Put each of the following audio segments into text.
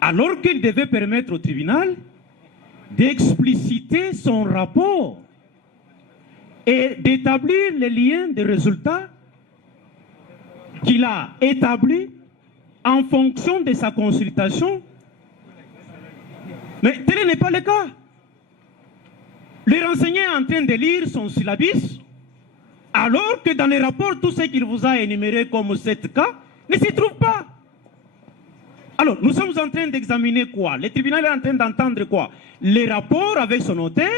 alors qu'il devait permettre au tribunal d'expliciter son rapport et d'établir les liens de résultats qu'il a établis en fonction de sa consultation. Mais tel n'est pas le cas. Le renseigné est en train de lire son syllabus, alors que dans les rapports, tout ce qu'il vous a énuméré comme 7 cas ne s'y trouve pas. Alors, nous sommes en train d'examiner quoi? Le tribunal est en train d'entendre quoi? Les rapports avec son notaire,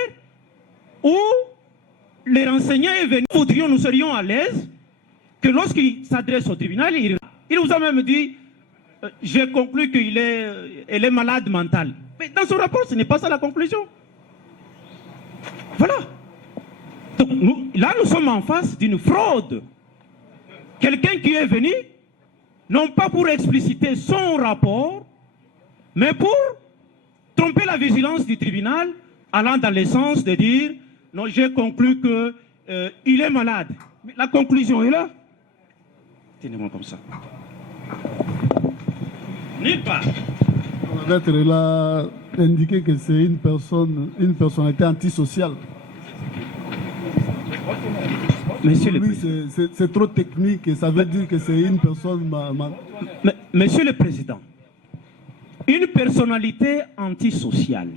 où le renseignement est venu. Nous serions à l'aise que lorsqu'il s'adresse au tribunal, il vous a même dit j'ai conclu qu'il est malade mental. Mais dans son rapport, ce n'est pas ça la conclusion. Voilà. Donc, là, nous sommes en face d'une fraude. Quelqu'un qui est venu, non pas pour expliciter son rapport, mais pour tromper la vigilance du tribunal, allant dans le sens de dire non, j'ai conclu qu'il est malade. Mais la conclusion est là. Tenez-moi comme ça. Nulle part. Peut-être il a indiqué que c'est une personnalité antisociale. Monsieur le Président, c'est trop technique et ça veut dire que c'est une personne... Monsieur le Président, une personnalité antisociale,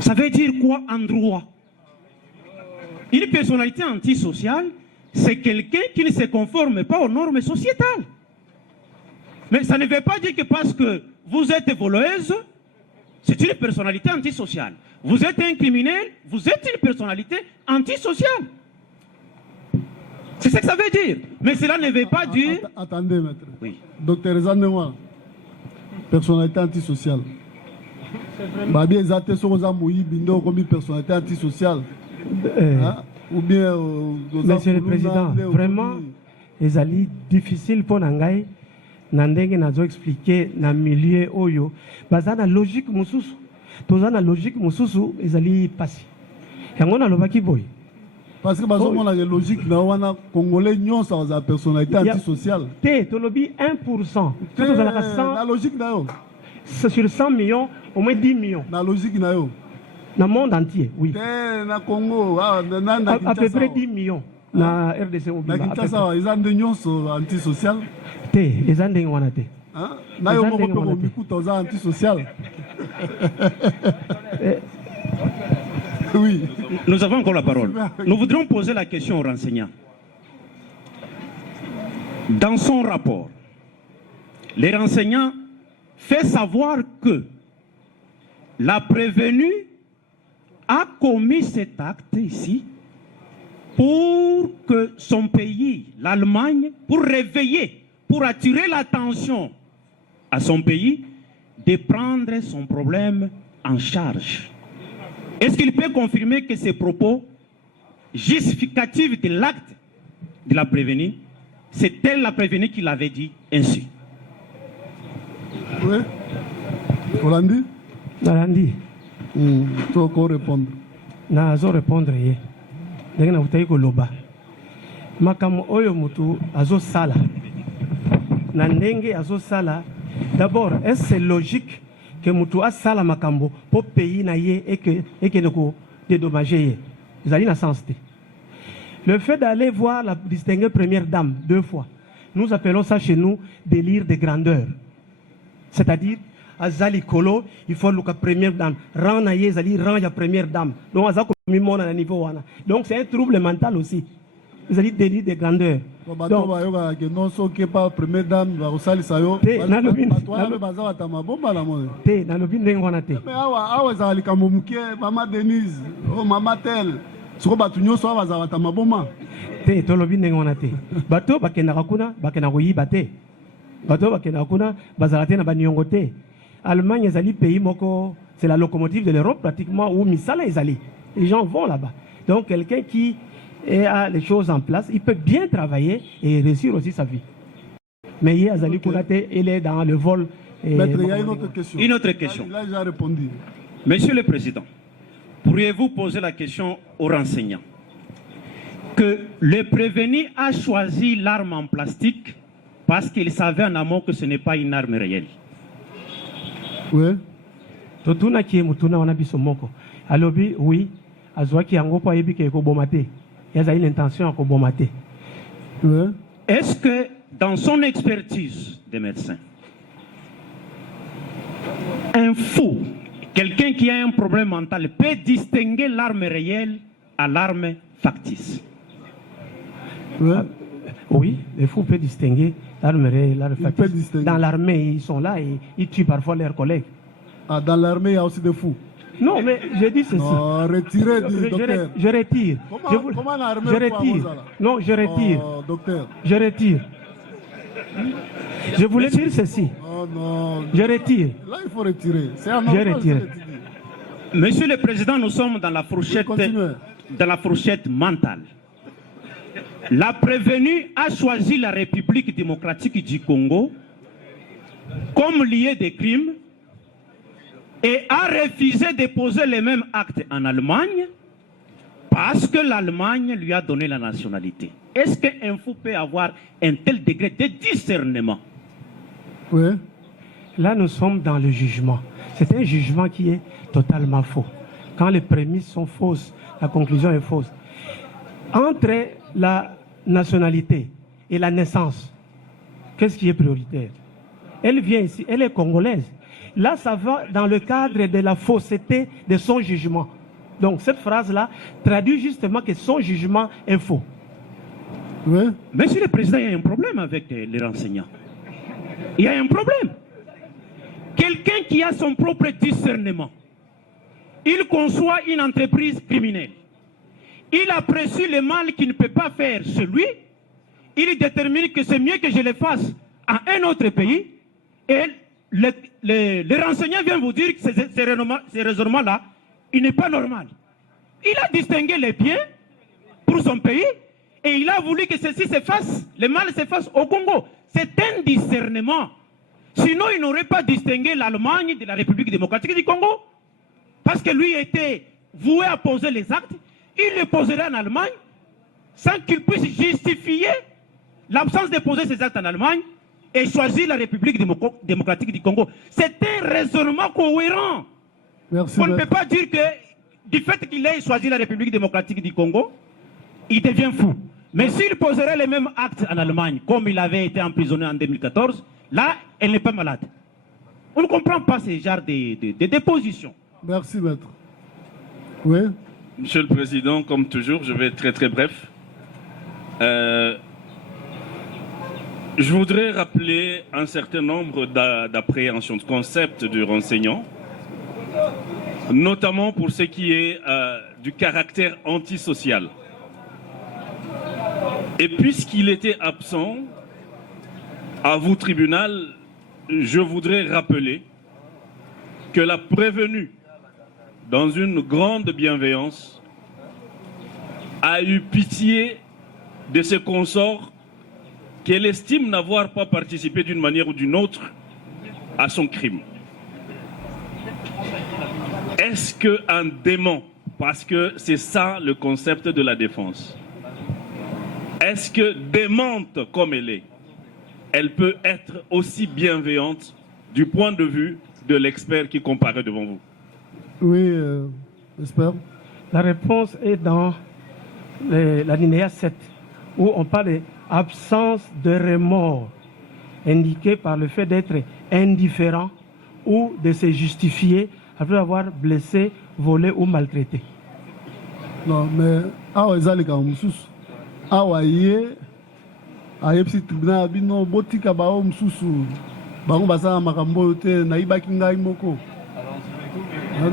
ça veut dire quoi en droit? Une personnalité antisociale, c'est quelqu'un qui ne se conforme pas aux normes sociétales. Mais ça ne veut pas dire que parce que vous êtes voleuse, c'est une personnalité antisociale. Vous êtes un criminel, vous êtes une personnalité antisociale. C'est ce que ça veut dire. Mais cela ne veut pas dire... Attendez, maître. Oui. Docteur Ezandewa, personnalité antisociale. Babi Ezate Soza Moui Bindo comme personnalité antisociale. Ou bien... Monsieur le Président, vraiment, c'est difficile pour Nangaï. Nandenge nazo expliquer na milieu oyo bazana logique mususu tozana logique mususu ezali passé yango na lobaki boy parce que bazomona la logique na wana congolais nyonso za personnalité antisociale te tolobi 1% la logique na yo sur 100 millions au moins 10 millions la logique na yo na monde entier oui te na Congo à peu près 10 millions na RDC na Kinshasa ils ont des nyonso antisocial te les andeng wana te na yo moko to mikuta oza antisocial. Oui. Nous avons encore la parole. Nous voudrions poser la question au renseignant. Dans son rapport, les renseignants fait savoir que la prévenue a commis cet acte ici pour que son pays, l'Allemagne, pour réveiller, pour attirer l'attention à son pays, de prendre son problème en charge. Est-ce qu'il peut confirmer que ces propos justificatifs de l'acte de la prévenue, c'est elle la prévenue qui l'avait dit ainsi? Oui. Holandi? Holandi. Tu peux encore répondre. Je vais répondre. Je vais répondre. Makamo oyo mutu azo sala. Nandenge azo sala. D'abord, est-ce que c'est logique que mutu a sala makambo pour payer na ye et que ne ko dédommager? Vous allez dans sens. Le fait d'aller voir la distinguée première dame 2 fois, nous appelons ça chez nous délire de grandeur. C'est-à-dire, Azali Kolo, il faut que la première dame, rang na ye, Zali rang la première dame. Donc, Azako mimona na niveau wana. Donc, c'est un trouble mental aussi. Vous allez délire de grandeur. Donc, non, so que pas première dame, va osali sayo. na lobin. Te, na lobin ndengwana te. Mais awa zali kamomuke, maman Denise, oh maman tel. Soko batu nyoso awa zawata maboma. Te, to lobin ndengwana te. Bato bakendaka kuna, bakendaka koyiba te. Bato bakendaka kuna, bazalate na baniongo te. Allemagne ezali pays moko, c'est la locomotive de l'Europe pratiquement où misala ezali. Les gens vont là-bas. Donc quelqu'un qui a les choses en place, il peut bien travailler et réussir aussi sa vie. Mais hier Azali Koulate, il est dans le vol. Maître, il y a une autre question. Une autre question. Là, j'ai répondu. Monsieur le Président, pourriez-vous poser la question aux renseignants? Que le prévenu a choisi l'arme en plastique parce qu'il savait en amont que ce n'est pas une arme réelle. Oui. Totuna qui est mutuna wana biso moko. Alobi oui, azwaki yango po yebi ke ko bomate. Yaza une intention à ko bomate. Oui. Est-ce que dans son expertise de médecin, un fou, quelqu'un qui a un problème mental, peut distinguer l'arme réelle à l'arme factice? Oui. Oui, les fous peuvent distinguer l'arme réelle et l'arme Ils peuvent factice. distinguer. Dans l'armée, ils sont là et ils tuent parfois leurs collègues. Ah, dans l'armée, il y a aussi des fous. Non, mais je dis ceci. Non, retirez du docteur. Je retire. Comment l'armée je peut retire. avoir ça, là? Non, je retire. Oh, docteur. Je retire. Je voulais dire ceci. Oh non. Je retire. Là, il faut retirer. C'est un J'ai retiré. Monsieur le Président, nous sommes dans la fourchette mentale. La prévenue a choisi la République démocratique du Congo comme lieu des crimes et a refusé de poser les mêmes actes en Allemagne parce que l'Allemagne lui a donné la nationalité. Est-ce qu'un fou peut avoir un tel degré de discernement? Oui. Là, nous sommes dans le jugement. C'est un jugement qui est totalement faux. Quand les prémices sont fausses, la conclusion est fausse. Entre la nationalité et la naissance, qu'est-ce qui est prioritaire? Elle vient ici, elle est congolaise. Là, ça va dans le cadre de la fausseté de son jugement. Donc, cette phrase-là traduit justement que son jugement est faux. Oui. Monsieur le Président, il y a un problème avec les renseignants. Il y a un problème. Quelqu'un qui a son propre discernement, il conçoit une entreprise criminelle. Il apprécie le mal qu'il ne peut pas faire chez lui. Il détermine que c'est mieux que je le fasse à un autre pays. Et les renseignants viennent vous dire que ce raisonnement-là, il n'est pas normal. Il a distingué les biens pour son pays et il a voulu que ceci se fasse, le mal se fasse au Congo. C'est un discernement. Sinon, il n'aurait pas distingué l'Allemagne de la République démocratique du Congo. Parce que lui était voué à poser les actes. Il les poserait en Allemagne sans qu'il puisse justifier l'absence de poser ces actes en Allemagne et choisir la République démocratique du Congo. C'est un raisonnement cohérent. Merci. On ne peut pas dire que du fait qu'il ait choisi la République démocratique du Congo, il devient fou. Mais s'il poserait les mêmes actes en Allemagne, comme il avait été emprisonné en 2014, là, elle n'est pas malade. On ne comprend pas ce genre de déposition. Merci, maître. Oui. Monsieur le Président, comme toujours, je vais être très très bref. Je voudrais rappeler un certain nombre d'appréhensions, de concepts du renseignant, notamment pour ce qui est du caractère antisocial. Et puisqu'il était absent, à vous, tribunal, je voudrais rappeler que la prévenue, dans une grande bienveillance, a eu pitié de ses consorts qu'elle estime n'avoir pas participé d'une manière ou d'une autre à son crime. Est-ce qu'un démon, parce que c'est ça le concept de la défense, est-ce que démente comme elle peut être aussi bienveillante du point de vue de l'expert qui comparaît devant vous? Oui, j'espère. La réponse est dans l'alinéa 7, où on parle d'absence de remords, indiqué par le fait d'être indifférent ou de se justifier après avoir blessé, volé ou maltraité. Non, mais awa ezali ka mususu. Awa ye ayepsi tribunal bino botika bao mususu. Bango basala makambo oyo te nayibaki ngai moko.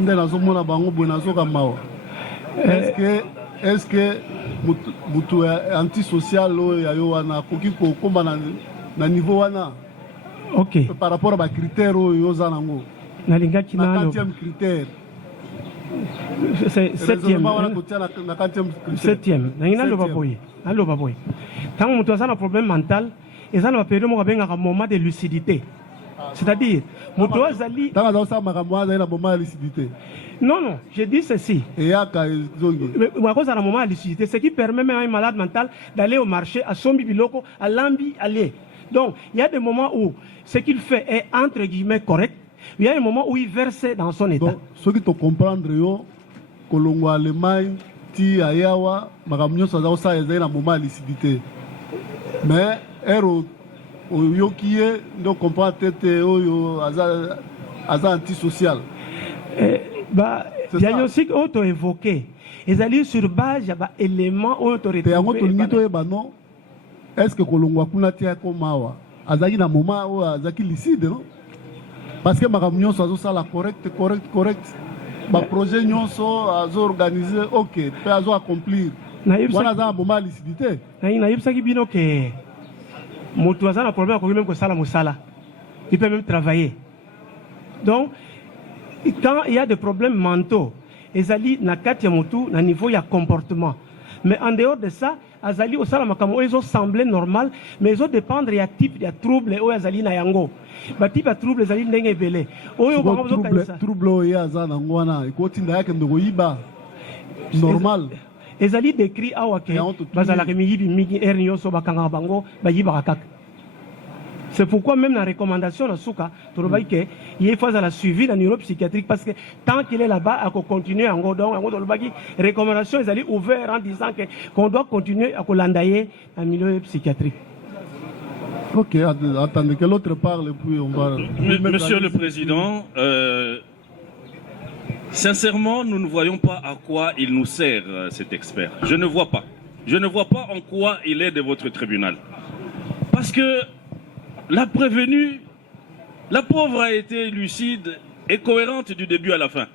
Nde nazomona bango boye nazoka mawa. Est-ce que mutu antisocial oyo ya yo wana akoki kokoma na niveau wana? Ok. Par rapport à critère oyo oza nango. Nalingaki Na nalo. 4e critère. C'est 7e. Wana kotia na 4e critère. 7e. Nangina loba boye. Naloba boye. Tant mutu aza na problème mental, eza na période moko benga moment de lucidité. C'est-à-dire, mutu azali. Tanga za osala makambo wana na moment de lucidité. Non, non, je dis ceci. Et yaka zongi. Mais à cause de moment de lucidité, ce qui permet même à un malade mental d'aller au marché, à sombi biloko, à lambi, aller. Donc, il y a des moments où ce qu'il fait est entre guillemets correct, il y a des moments où il verse dans son état. Donc, ce qui te comprendre, yo, Kolongo Allemagne, ti ayawa, makamnyo sa zao sa ezai na moment lucidité. Mais, ero, yo kiye, no comprend tete, yo, aza antisocial. Diagnostic auto-évoqué. Ils allaient sur base d'éléments autoritaires. Est-ce que Kolongo Akuna tia komawa azaki na moment où azaki lucide, non? Parce que makamnyo sa zo la correct. Ba projet nyonso azo organiser, ok, peut azo accomplir. Voilà za moment lucidité. Na yebsaki bino ke moto aza na problème ko même ko sala musala. Il peut même travailler. Donc quand il y a des problèmes mentaux, ezali na kati ya motu na niveau ya comportement. Mais en dehors de ça, azali osala makambo ils ont semblé normal, mais ils ont dépendre ya type ya trouble o azali na yango. Ba type ya trouble ezali ndenge belé. Oyo ba ngozo kanisa. Trouble ya za na ngwana, ikotinda yake ndo yiba. Normal. Ezali décrit awa ke bazala ke miyibi migi ernyo so bakanga bango ba yiba kaka. C'est pourquoi même la recommandation de Souka, il faut la suivi dans la neuropsychiatrique parce que tant qu'il est là-bas, il faut continuer en godon. La recommandation est ouverte en disant qu'on doit continuer à l'endayer dans le milieu psychiatrique. Ok, attendez que l'autre parle et puis on va... Monsieur le Président, sincèrement, nous ne voyons pas à quoi il nous sert cet expert. Je ne vois pas. Je ne vois pas en quoi il est de votre tribunal. Parce que la prévenue, la pauvre a été lucide et cohérente du début à la fin.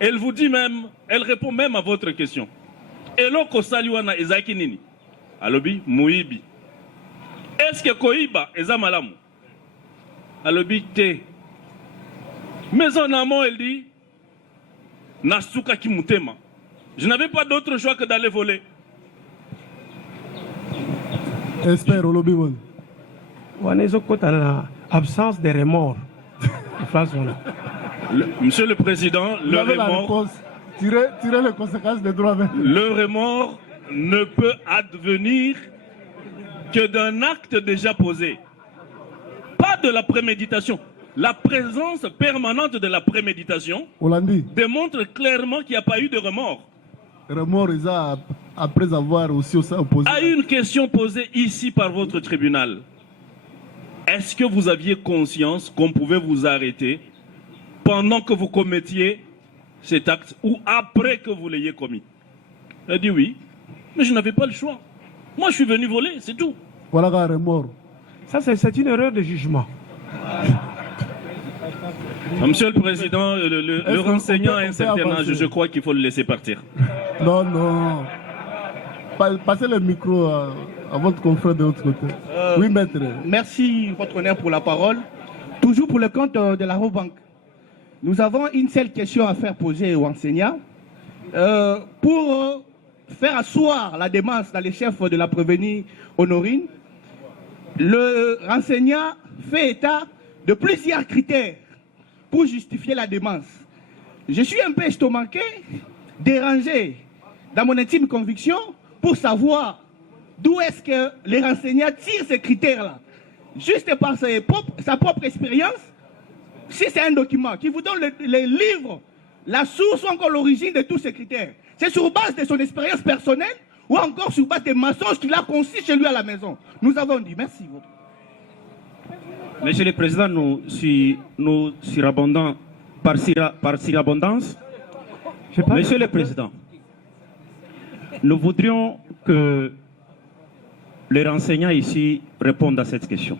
Elle vous dit même, elle répond même à votre question. Eloko saliwana ezaki nini? Alobi Moibi. Est-ce que Koiba ezamalamu? Alobi te. Mais en amont, elle dit Nasuka kimutema. Je n'avais pas d'autre choix que d'aller voler. Espère Olobi bon. Absence de remords. Monsieur le Président, le remords, tirez les conséquences des droits. Le remords ne peut advenir que d'un acte déjà posé. Pas de la préméditation. La présence permanente de la préméditation démontre clairement qu'il n'y a pas eu de remords. Remords, après avoir aussi opposé. À une question posée ici par votre tribunal, est-ce que vous aviez conscience qu'on pouvait vous arrêter pendant que vous commettiez cet acte ou après que vous l'ayez commis? Elle dit oui, mais je n'avais pas le choix. Moi, je suis venu voler, c'est tout. Voilà un remords. Ça, c'est une erreur de jugement. Monsieur le Président, le renseignant à un certain âge, je crois qu'il faut le laisser partir. Non. Passez le micro à votre confrère de l'autre côté. Oui, maître. Merci, votre honneur, pour la parole. Toujours pour le compte de la Banque. Nous avons une seule question à faire poser aux enseignants. Pour faire asseoir la démence dans les chefs de la prévenue Honorine, le renseignant fait état de plusieurs critères pour justifier la démence. Je suis un peu estomaqué, dérangé dans mon intime conviction pour savoir d'où est-ce que les renseignants tirent ces critères-là. Juste par sa propre expérience, si c'est un document qui vous donne les livres, la source ou encore l'origine de tous ces critères, c'est sur base de son expérience personnelle ou encore sur base des mensonges qu'il a conçus chez lui à la maison. Nous avons dit merci. Monsieur le Président, nous surabondons par surabondance. Monsieur le Président, nous voudrions que les renseignants ici répondent à cette question.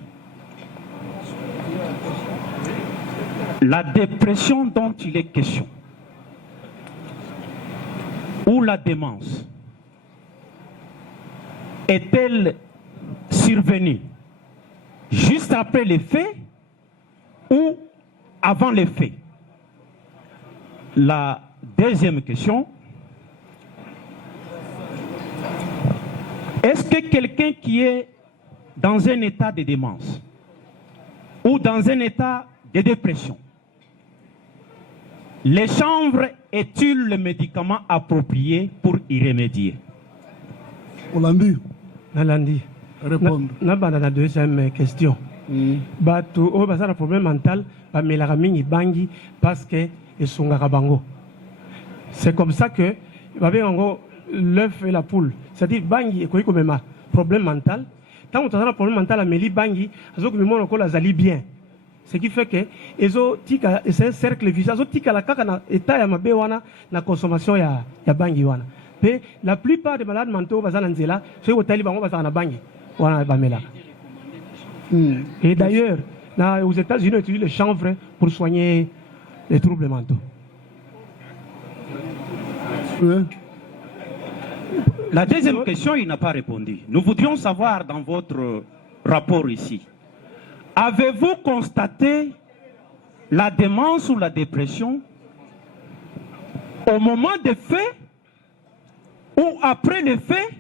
La dépression dont il est question, ou la démence, est-elle survenue juste après les faits ou avant les faits? La deuxième question, est-ce que quelqu'un qui est dans un état de démence ou dans un état de dépression, les chanvre est-il le médicament approprié pour y remédier? Hollandi. répondre. Na banda na deuxième question. Bato o basa na problème mental ba melaka mingi bangi parce que esungaka bango. C'est comme ça que ba bengo l'œuf et la poule. C'est-à-dire bangi ekoyi komema problème mental. Tant que tu as un problème mental à meli bangi, azo komema ko la zali bien. Ce qui fait que c'est un cercle vicieux. Azo tika la kaka na état ya mabe wana na consommation ya bangi wana. Mais la plupart des malades mentaux basa na nzela, ceux qui tali bango basa na bangi wana ba melaka. Et d'ailleurs, aux États-Unis, on utilise le chanvre pour soigner les troubles mentaux. La deuxième question, il n'a pas répondu. Nous voudrions savoir dans votre rapport ici, avez-vous constaté la démence ou la dépression au moment des faits ou après les faits,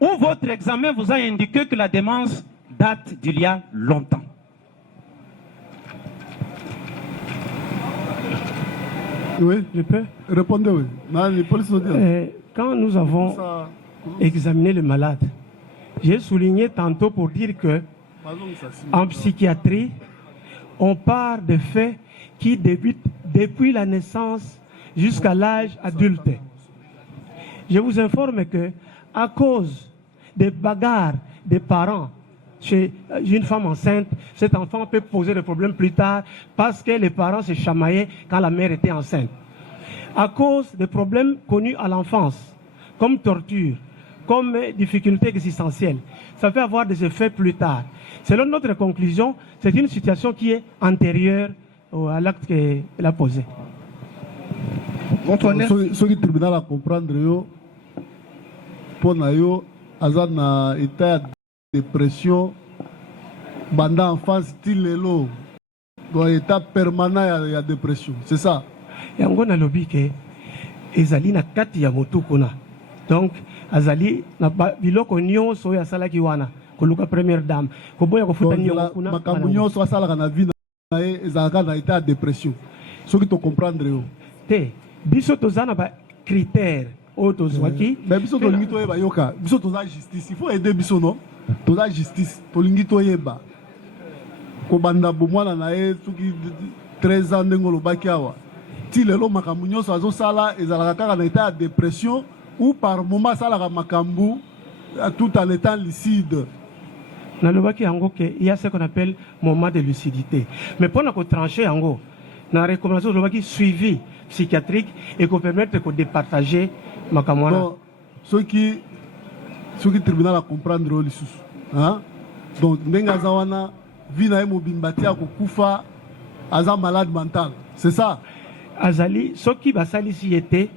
ou votre examen vous a indiqué que la démence date d'il y a longtemps? Oui, Je peux? répondez, oui. Quand nous avons examiné le malade, j'ai souligné tantôt pour dire que en psychiatrie, on part de faits qui débutent depuis la naissance jusqu'à l'âge adulte. Je vous informe que à cause des bagarres des parents chez une femme enceinte, cet enfant peut poser des problèmes plus tard parce que les parents se chamaillaient quand la mère était enceinte. À cause des problèmes connus à l'enfance, comme torture, comme difficultés existentielles, ça peut avoir des effets plus tard. Selon notre conclusion, c'est une situation qui est antérieure à l'acte qu'elle a posé. Votre honneur. Ce qui tribunal à comprendre, pour nous, azana état de dépression, banda enfance style lelo, dans état permanent ya dépression, c'est ça. Yango na lobi ke ezali na kati ya motu kuna. Donc azali na biloko nyonso ya salaki wana koluka première dame ko boya ko futa nyongo kuna makambo nyonso asala na vie na ezalaka na état de dépression. Ce qui te comprendre yo. Te biso tozana ba critères otozwaki mais biso tolingi toyeba yoka biso toza justice, il faut aider biso non toza justice tolingi toyeba ko banda bomwana na ye soki 13 ans ndenge olobaki awa ti lelo makambo nyonso azosala ezalaka kaka na état de dépression ou par moment asalaka makambo tout en étant lucide. nalobaki yango ke il y a ce qu'on appelle moment de lucidité, mais pour na ko trancher yango na recommandation olobaki suivi psychiatrique et qu'on permettre de départager makambo wana. Ceux qui tribunal à comprendre lisusu hein, donc ndenge aza wana vie na ye mobimba ti akokufa aza malade mental, c'est ça. Azali soki basalisi ete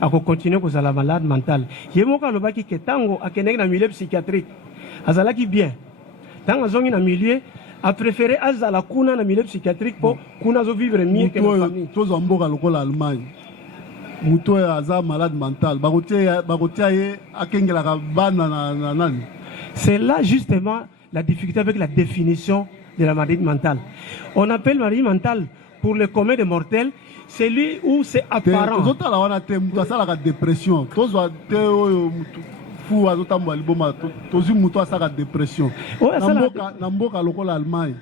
ako continuer kozala malade mental. Ye moko alobaki ke tango akendeki na milieu psychiatrique azalaki bien, tango azongi na milieu a préféré azala kuna na milieu psychiatrique pour kuna zo vivre mieux que la famille. Tozwa mboka lokola Allemagne muto aza malade mental bakotia ye akengelaka bana na nani. C'est là justement la difficulté avec la définition de la maladie mentale. On appelle maladie mentale pour le commun des mortels celui où c'est apparent. Tozotala wana te mutu asalaka dépression, tozwa te oyo mutu fu azotambola liboma tozwi mutu asalaka dépression na mboka lokola Allemagne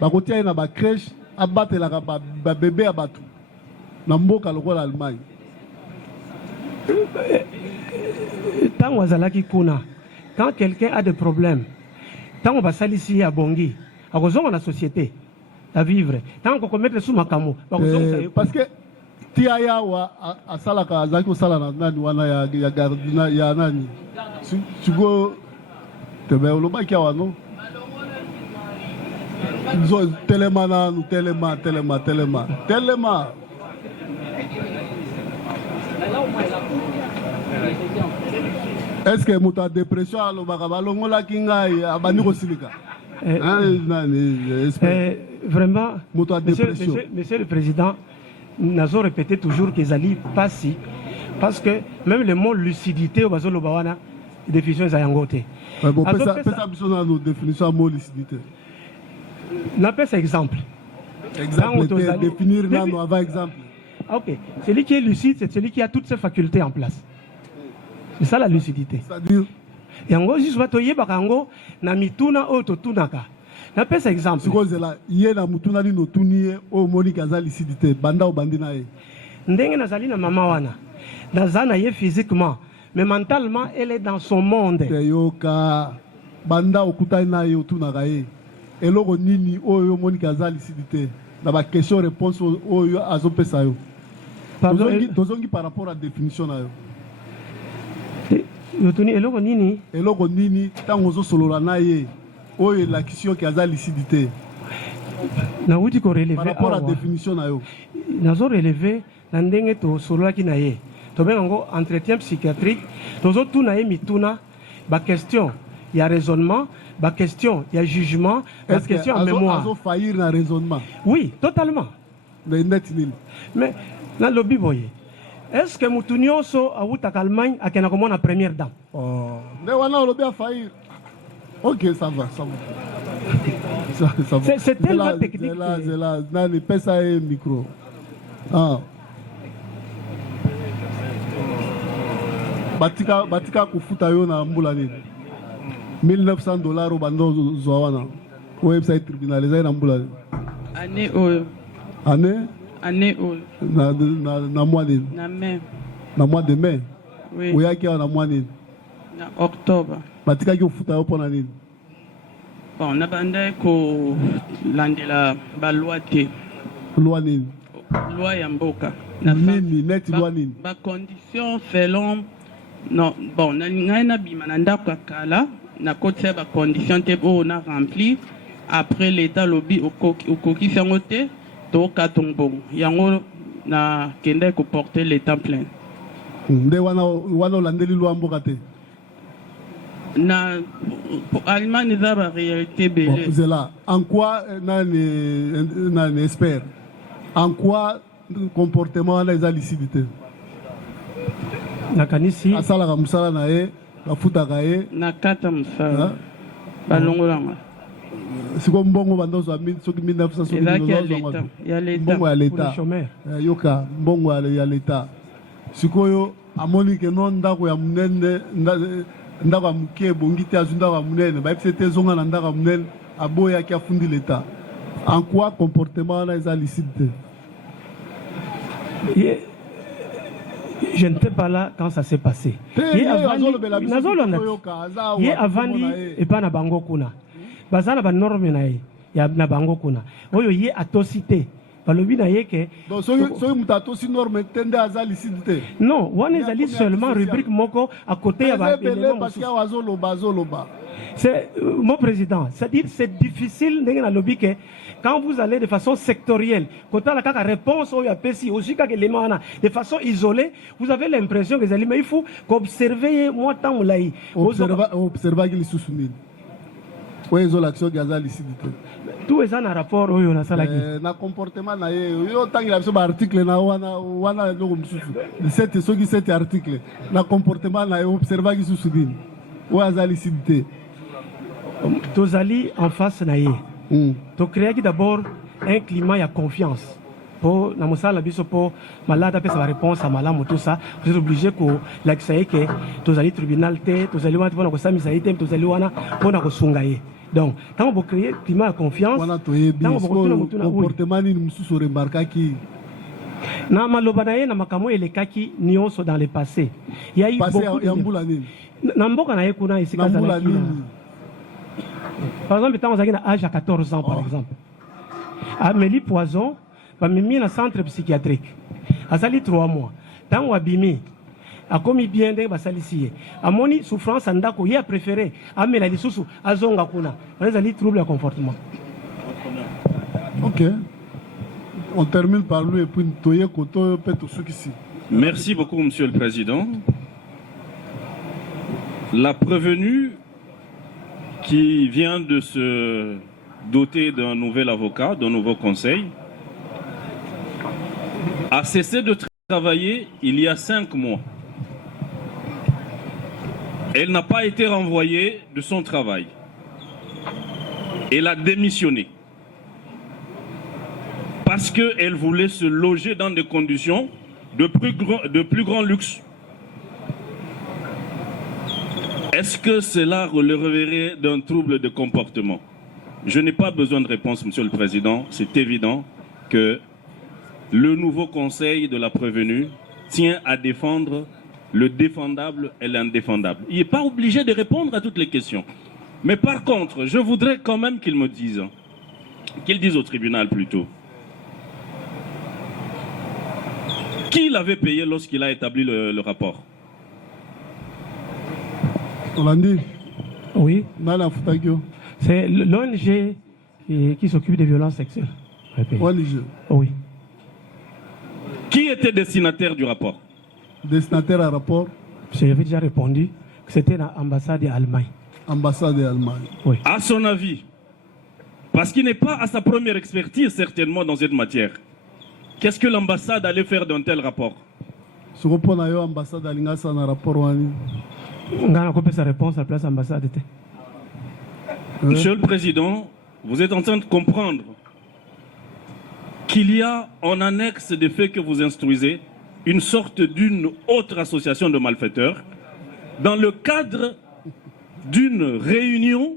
bakotia ye na bacrèche abatelaka babebe ya bato na mboka lokola Allemagne. Tango azalaki kuna, quand quelqu'un a des problèmes, tango basalisi ya bongi akozonga na société à vivre, tango commettre sous makamo parce que tia yawa asalaka azaki osala na nani wana ya gardina ya nani sugo tebe olobaki awa no telema nanu telema est-ce que moto a dépression alobaka balongolaki ngai abandi kosilika vraiment moto a dépression. Monsieur le Président, nous avons répété toujours qu'ils allaient passer parce que même le mot lucidité au bazolo bawana définition zayangote. Bon, pesa biso na nos définitions mot lucidité. Na pesa exemple. Exemple définir nano avant exemple. OK, celui qui est lucide, c'est celui qui a toutes ses facultés en place. C'est ça la lucidité. C'est-à-dire yango juste bato yebaka yango na mituna oyo totunaka. Napesa exemple. sikozela ye na mutuna lino tuni ye oyo omoni kaza lisidi te banda obandi na ye Ndenge nazali na mama wana naza na ye physiquement mais mentalement elle est dans son monde. te yoka banda okutani na ye otunaka ye eloko nini oyo omoni kaza lisidi te na baquestion réponse oyo azopesa yo Pardon, tozongi par rapport à définition na yo yotuni eloko nini eloko nini ntango ozosolola na ye oyo elakisi yo kaza lisidi te nauti par koreleve rapport à awa définition na yo nazoreleve na ndenge tosololaki na ye tobenga yango entretien psychiatrique tozotuna ye mituna baquestion ya raisonnement baquestion ya jugement baquestion ya mémoire. azofaillir na raisonnement Oui, totalement. neti nini Mais nalobi boye est-ce que mutu nyonso awutaka Allemagne akenda komona première dame? nde wana olobi afaillir ok ça va C'est tellement technique. zela nani pesa ye micro batika kufuta yo na mbula nini $1900 oyo banda ozwa wana website tribunal ezali na mbula nini Année oyo. année oyo. na mois nini na mois de mai Oui. oyaki awa na mois nini Na octobre. batikaki kofuta yo mpo na nini Bon, nabanda ko landela ba loi te. loi nini Loi ya mboka. nini neti loi nini Ba condition selon non bon na ngai na bima na ndako kala na kote ba condition te bo na rempli après l'état lobby okoki sango te to katongo yango na kende ko porter l'état plein. nde wana olandeli lwa mboka te Na Allemagne za ba réalité belé. zela en quoi nani espère en quoi comportement wana eza lisidi te nakanisi asalaka mosala na ye bafutaka ye Na kata msala. Balongolanga. siko mbongo bandozwa soki 1900 soki Ezaki ya mbongo leta. Ya leta. ya pour les leta chômeurs. yoka mbongo ya leta sikoyo amoni ke no ndako ya munene ndako ya moke ebongi te azwi ndako ya munene bayebisi te ezonga na ndako ya munene aboyaki afundi leta en quoi comportement wana eza liside te Je n'étais pas là quand ça s'est passé. Ye avandi epa na bango kuna. Bazana ba norme na ye ya na bango kuna. Oyo ye atosite. Balobi na ye ke donc soki moto atosi norme te nde aza liside te non, wana ezali seulement rubrique moko à côté ya ba éléments. parce que awa azoloba C'est mon président, c'est-à-dire c'est difficile que quand vous allez de façon sectorielle, quand on a une réponse au YAPC, aussi quelques éléments de façon isolée, vous avez l'impression que il faut qu'observer moi tant là. observa qu'il sous-soumis. Oui, ils ont l'action gaza licidité. Tout est en rapport au Yonasalaki. Na comportement na ye, yo tangi la ba article na wana no msusu. Cette soki cet article na comportement na ye observa qu'il sous-soumis. Ou aza licidité. Tozali en face na ye. To créer d'abord un climat de confiance. Pour na musala biso pour malade pesa réponse à malamu tout ça, vous êtes obligé que l'accès que tozali tribunal te, tozali wana pour na ko samisa ite, tozali wana pour na ko sunga ye. Donc, quand vous créez un climat de confiance, comportement ni mususu remarquaki na maloba na ye na makamo elekaki nyonso dans le passé. Il y a eu beaucoup de na mboka na ye kuna isika za par exemple, quand on a âge à 14 ans, par exemple, Amélie Poison, va me mettre dans centre psychiatrique. À sali 3 mois. Tant on a bimi, a commis bien de basalicie. A moni souffrance andako, il a préféré Amélie Soussou, à Zonga Kuna. On a trouble à comportement. Ok. On termine par lui et puis Toye Koto Petosukisi. Merci beaucoup, Monsieur le Président. La prévenue qui vient de se doter d'un nouvel avocat, d'un nouveau conseil, a cessé de travailler il y a 5 mois. Elle n'a pas été renvoyée de son travail. Elle a démissionné. Parce qu'elle voulait se loger dans des conditions de plus grand luxe. est-ce que cela releverait d'un trouble de comportement? Je n'ai pas besoin de réponse, Monsieur le Président. C'est évident que le nouveau Conseil de la prévenue tient à défendre le défendable et l'indéfendable. Il n'est pas obligé de répondre à toutes les questions. Mais par contre, je voudrais quand même qu'il me dise, qu'il dise au tribunal plutôt, qui l'avait payé lorsqu'il a établi le rapport? On l'a dit. Oui, Nana Futakio. c'est l'ONG qui s'occupe des violences sexuelles. ONG. Oui. Qui était destinataire du rapport? Destinataire à rapport. J'avais déjà répondu que c'était l'ambassade d'Allemagne. Ambassade d'Allemagne. Oui. À son avis, parce qu'il n'est pas à sa première expertise certainement dans cette matière, qu'est-ce que l'ambassade allait faire d'un tel rapport? Ce qu'on a eu ambassade d'Allemagne, c'est un rapport. On a coupé sa réponse à la place ambassade. Monsieur le Président, vous êtes en train de comprendre qu'il y a en annexe des faits que vous instruisez une sorte d'une autre association de malfaiteurs dans le cadre d'une réunion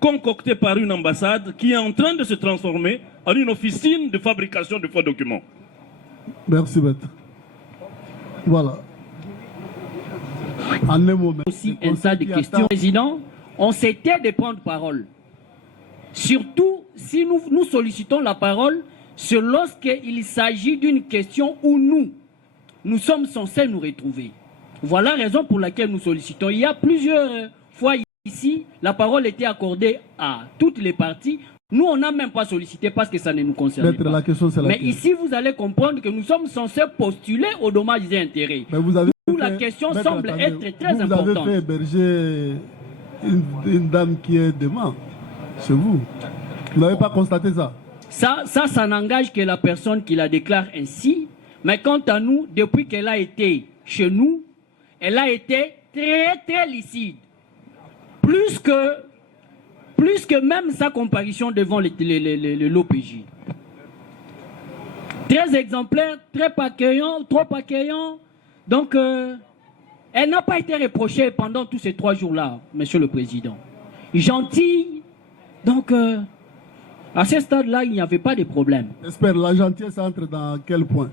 concoctée par une ambassade qui est en train de se transformer en une officine de fabrication de faux documents. Merci, maître. Voilà. En un moment. Aussi un tas de questions. Président, on s'était de prendre parole. Surtout si nous sollicitons la parole, c'est lorsqu'il s'agit d'une question où nous sommes censés nous retrouver. Voilà la raison pour laquelle nous sollicitons. Il y a plusieurs fois ici, la parole était accordée à toutes les parties. Nous, on n'a même pas sollicité parce que ça ne nous concerne pas. La question, c'est mais ici, vous allez comprendre que nous sommes censés postuler aux dommages et intérêts. Mais vous avez Où la question semble être très importante. Vous avez fait héberger une dame qui est dément chez vous. Vous n'avez pas constaté ça? Ça n'engage que la personne qui la déclare ainsi. Mais quant à nous, depuis qu'elle a été chez nous, elle a été très, très lucide. Plus que même sa comparution devant l'OPJ. Très exemplaire, très accueillant, trop accueillant. Donc, elle n'a pas été reprochée pendant tous ces 3 jours-là, Monsieur le Président. Gentille. Donc, à ce stade-là, il n'y avait pas de problème. J'espère, la gentillesse entre dans quel point?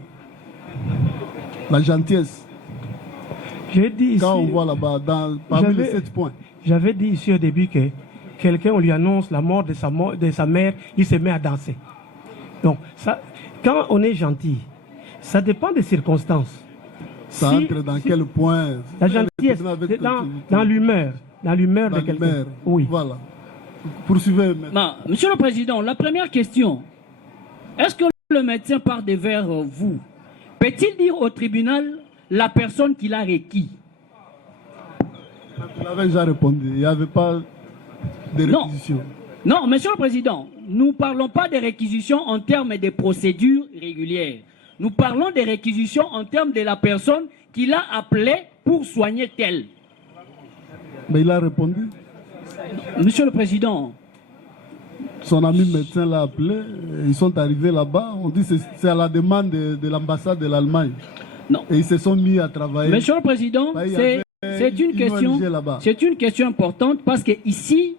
La gentillesse. J'ai dit ici, quand on voit là-bas, parmi les 7 points. J'avais dit ici au début que quelqu'un, on lui annonce la mort de sa mère, il se met à danser. Donc, ça, quand on est gentil, ça dépend des circonstances. Ça entre dans quel point? La gentillesse, dans l'humeur. Dans l'humeur de quelqu'un. Oui. Voilà. Poursuivez. Non, Monsieur le Président, la première question. Est-ce que le médecin part vers vous? Peut-il dire au tribunal la personne qu'il a requis? Vous l'avez déjà répondu. Il n'y avait pas de réquisition. Non, Monsieur le Président, nous ne parlons pas de réquisition en termes de procédures régulières. Nous parlons de réquisition en termes de la personne qu'il a appelée pour soigner tel. Mais il a répondu. Monsieur le Président. Son ami médecin l'a appelé. Ils sont arrivés là-bas. On dit que c'est à la demande de l'ambassade de l'Allemagne. Non. Et ils se sont mis à travailler. Monsieur le Président, c'est une question importante parce que ici,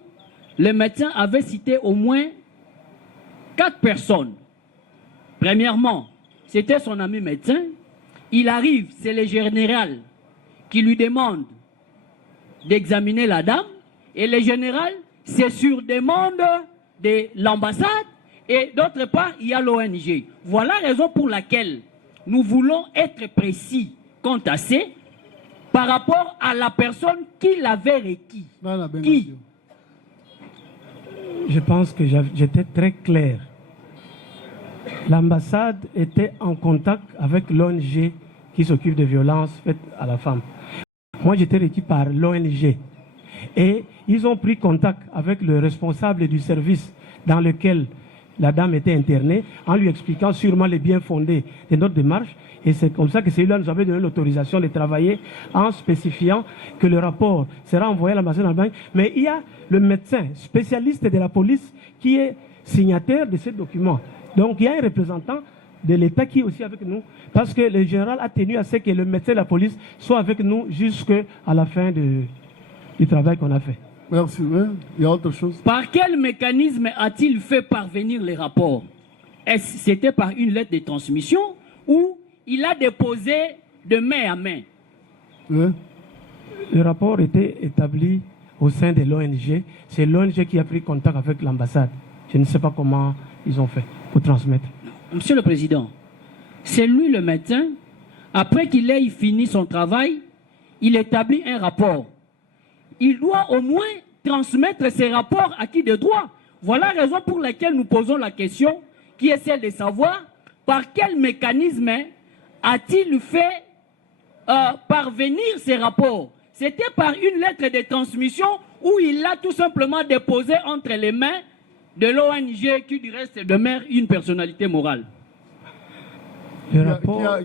le médecin avait cité au moins 4 personnes. Premièrement, c'était son ami médecin. Il arrive, c'est le général qui lui demande d'examiner la dame. Et le général, c'est sur demande de l'ambassade. Et d'autre part, il y a l'ONG. Voilà la raison pour laquelle nous voulons être précis quant à ça par rapport à la personne qui l'avait requis. Qui? Je pense que j'étais très clair. L'ambassade était en contact avec l'ONG qui s'occupe des violences faites à la femme. Moi, j'étais requis par l'ONG. Et ils ont pris contact avec le responsable du service dans lequel la dame était internée, en lui expliquant sûrement les biens fondés de notre démarche. Et c'est comme ça que celui-là nous avait donné l'autorisation de travailler en spécifiant que le rapport sera envoyé à l'ambassade d'Allemagne. Mais il y a le médecin spécialiste de la police qui est signataire de ces documents. Donc il y a un représentant de l'État qui est aussi avec nous, parce que le général a tenu à ce que le médecin de la police soit avec nous jusqu'à la fin de du travail qu'on a fait. Merci. Oui. Il y a autre chose. Par quel mécanisme a-t-il fait parvenir les rapports? Est-ce que c'était par une lettre de transmission ou il a déposé de main à main? Oui. Le rapport était établi au sein de l'ONG. C'est l'ONG qui a pris contact avec l'ambassade. Je ne sais pas comment ils ont fait pour transmettre. Monsieur le Président, c'est lui le médecin. Après qu'il ait fini son travail, il établit un rapport. Il doit au moins transmettre ces rapports à qui de droit. Voilà la raison pour laquelle nous posons la question, qui est celle de savoir par quel mécanisme a-t-il fait parvenir ces rapports. C'était par une lettre de transmission où il l'a tout simplement déposé entre les mains de l'ONG qui du reste demeure une personnalité morale.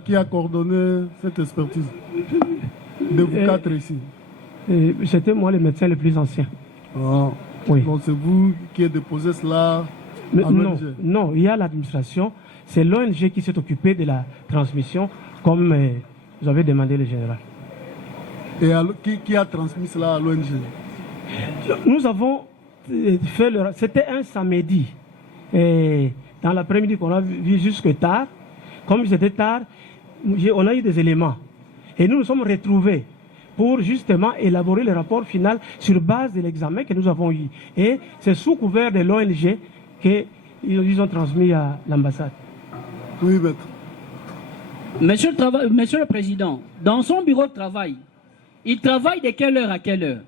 Qui a coordonné cette expertise de vous quatre ici? C'était moi le médecin le plus ancien. Ah. Oui. Donc c'est vous qui avez déposé cela à non, l'ONG? non, il y a l'administration. C'est l'ONG qui s'est occupée de la transmission, comme vous avez demandé le général. Et qui a transmis cela à l'ONG? Nous avons fait c'était un samedi. Et dans l'après-midi qu'on a vu jusque tard, comme c'était tard, on a eu des éléments. Et nous nous sommes retrouvés pour justement élaborer le rapport final sur base de l'examen que nous avons eu. Et c'est sous couvert de l'ONG qu'ils ont transmis à l'ambassade. Oui, maître. Monsieur le Président, dans son bureau de travail, il travaille de quelle heure à quelle heure?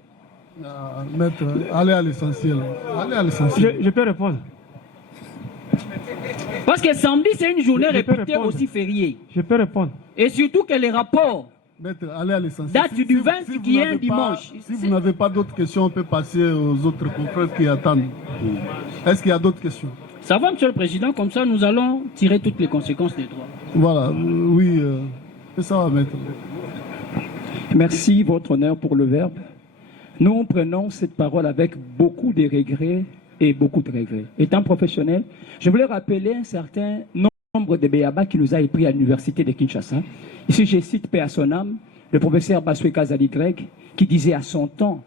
Maître, allez à l'essentiel. Allez à l'essentiel. Je peux répondre. Parce que samedi, c'est une journée réputée aussi fériée. Je peux répondre. Et surtout que les rapports Maître, allez à l'essentiel. datent du 20 qui est un dimanche. Si vous n'avez pas d'autres questions, on peut passer aux autres confrères qui attendent. Est-ce qu'il y a d'autres questions? Ça va, Monsieur le Président, comme ça nous allons tirer toutes les conséquences des droits. Voilà, oui, c'est ça, maître. Merci, Votre Honneur, pour le verbe. Nous prenons cette parole avec beaucoup de regrets et beaucoup de regrets. Étant professionnel, je voulais rappeler un certain nombre de béabas qui nous a appris à l'université de Kinshasa. Ici, je cite paix à son âme, le professeur Baswe Kazali Greg, qui disait à son temps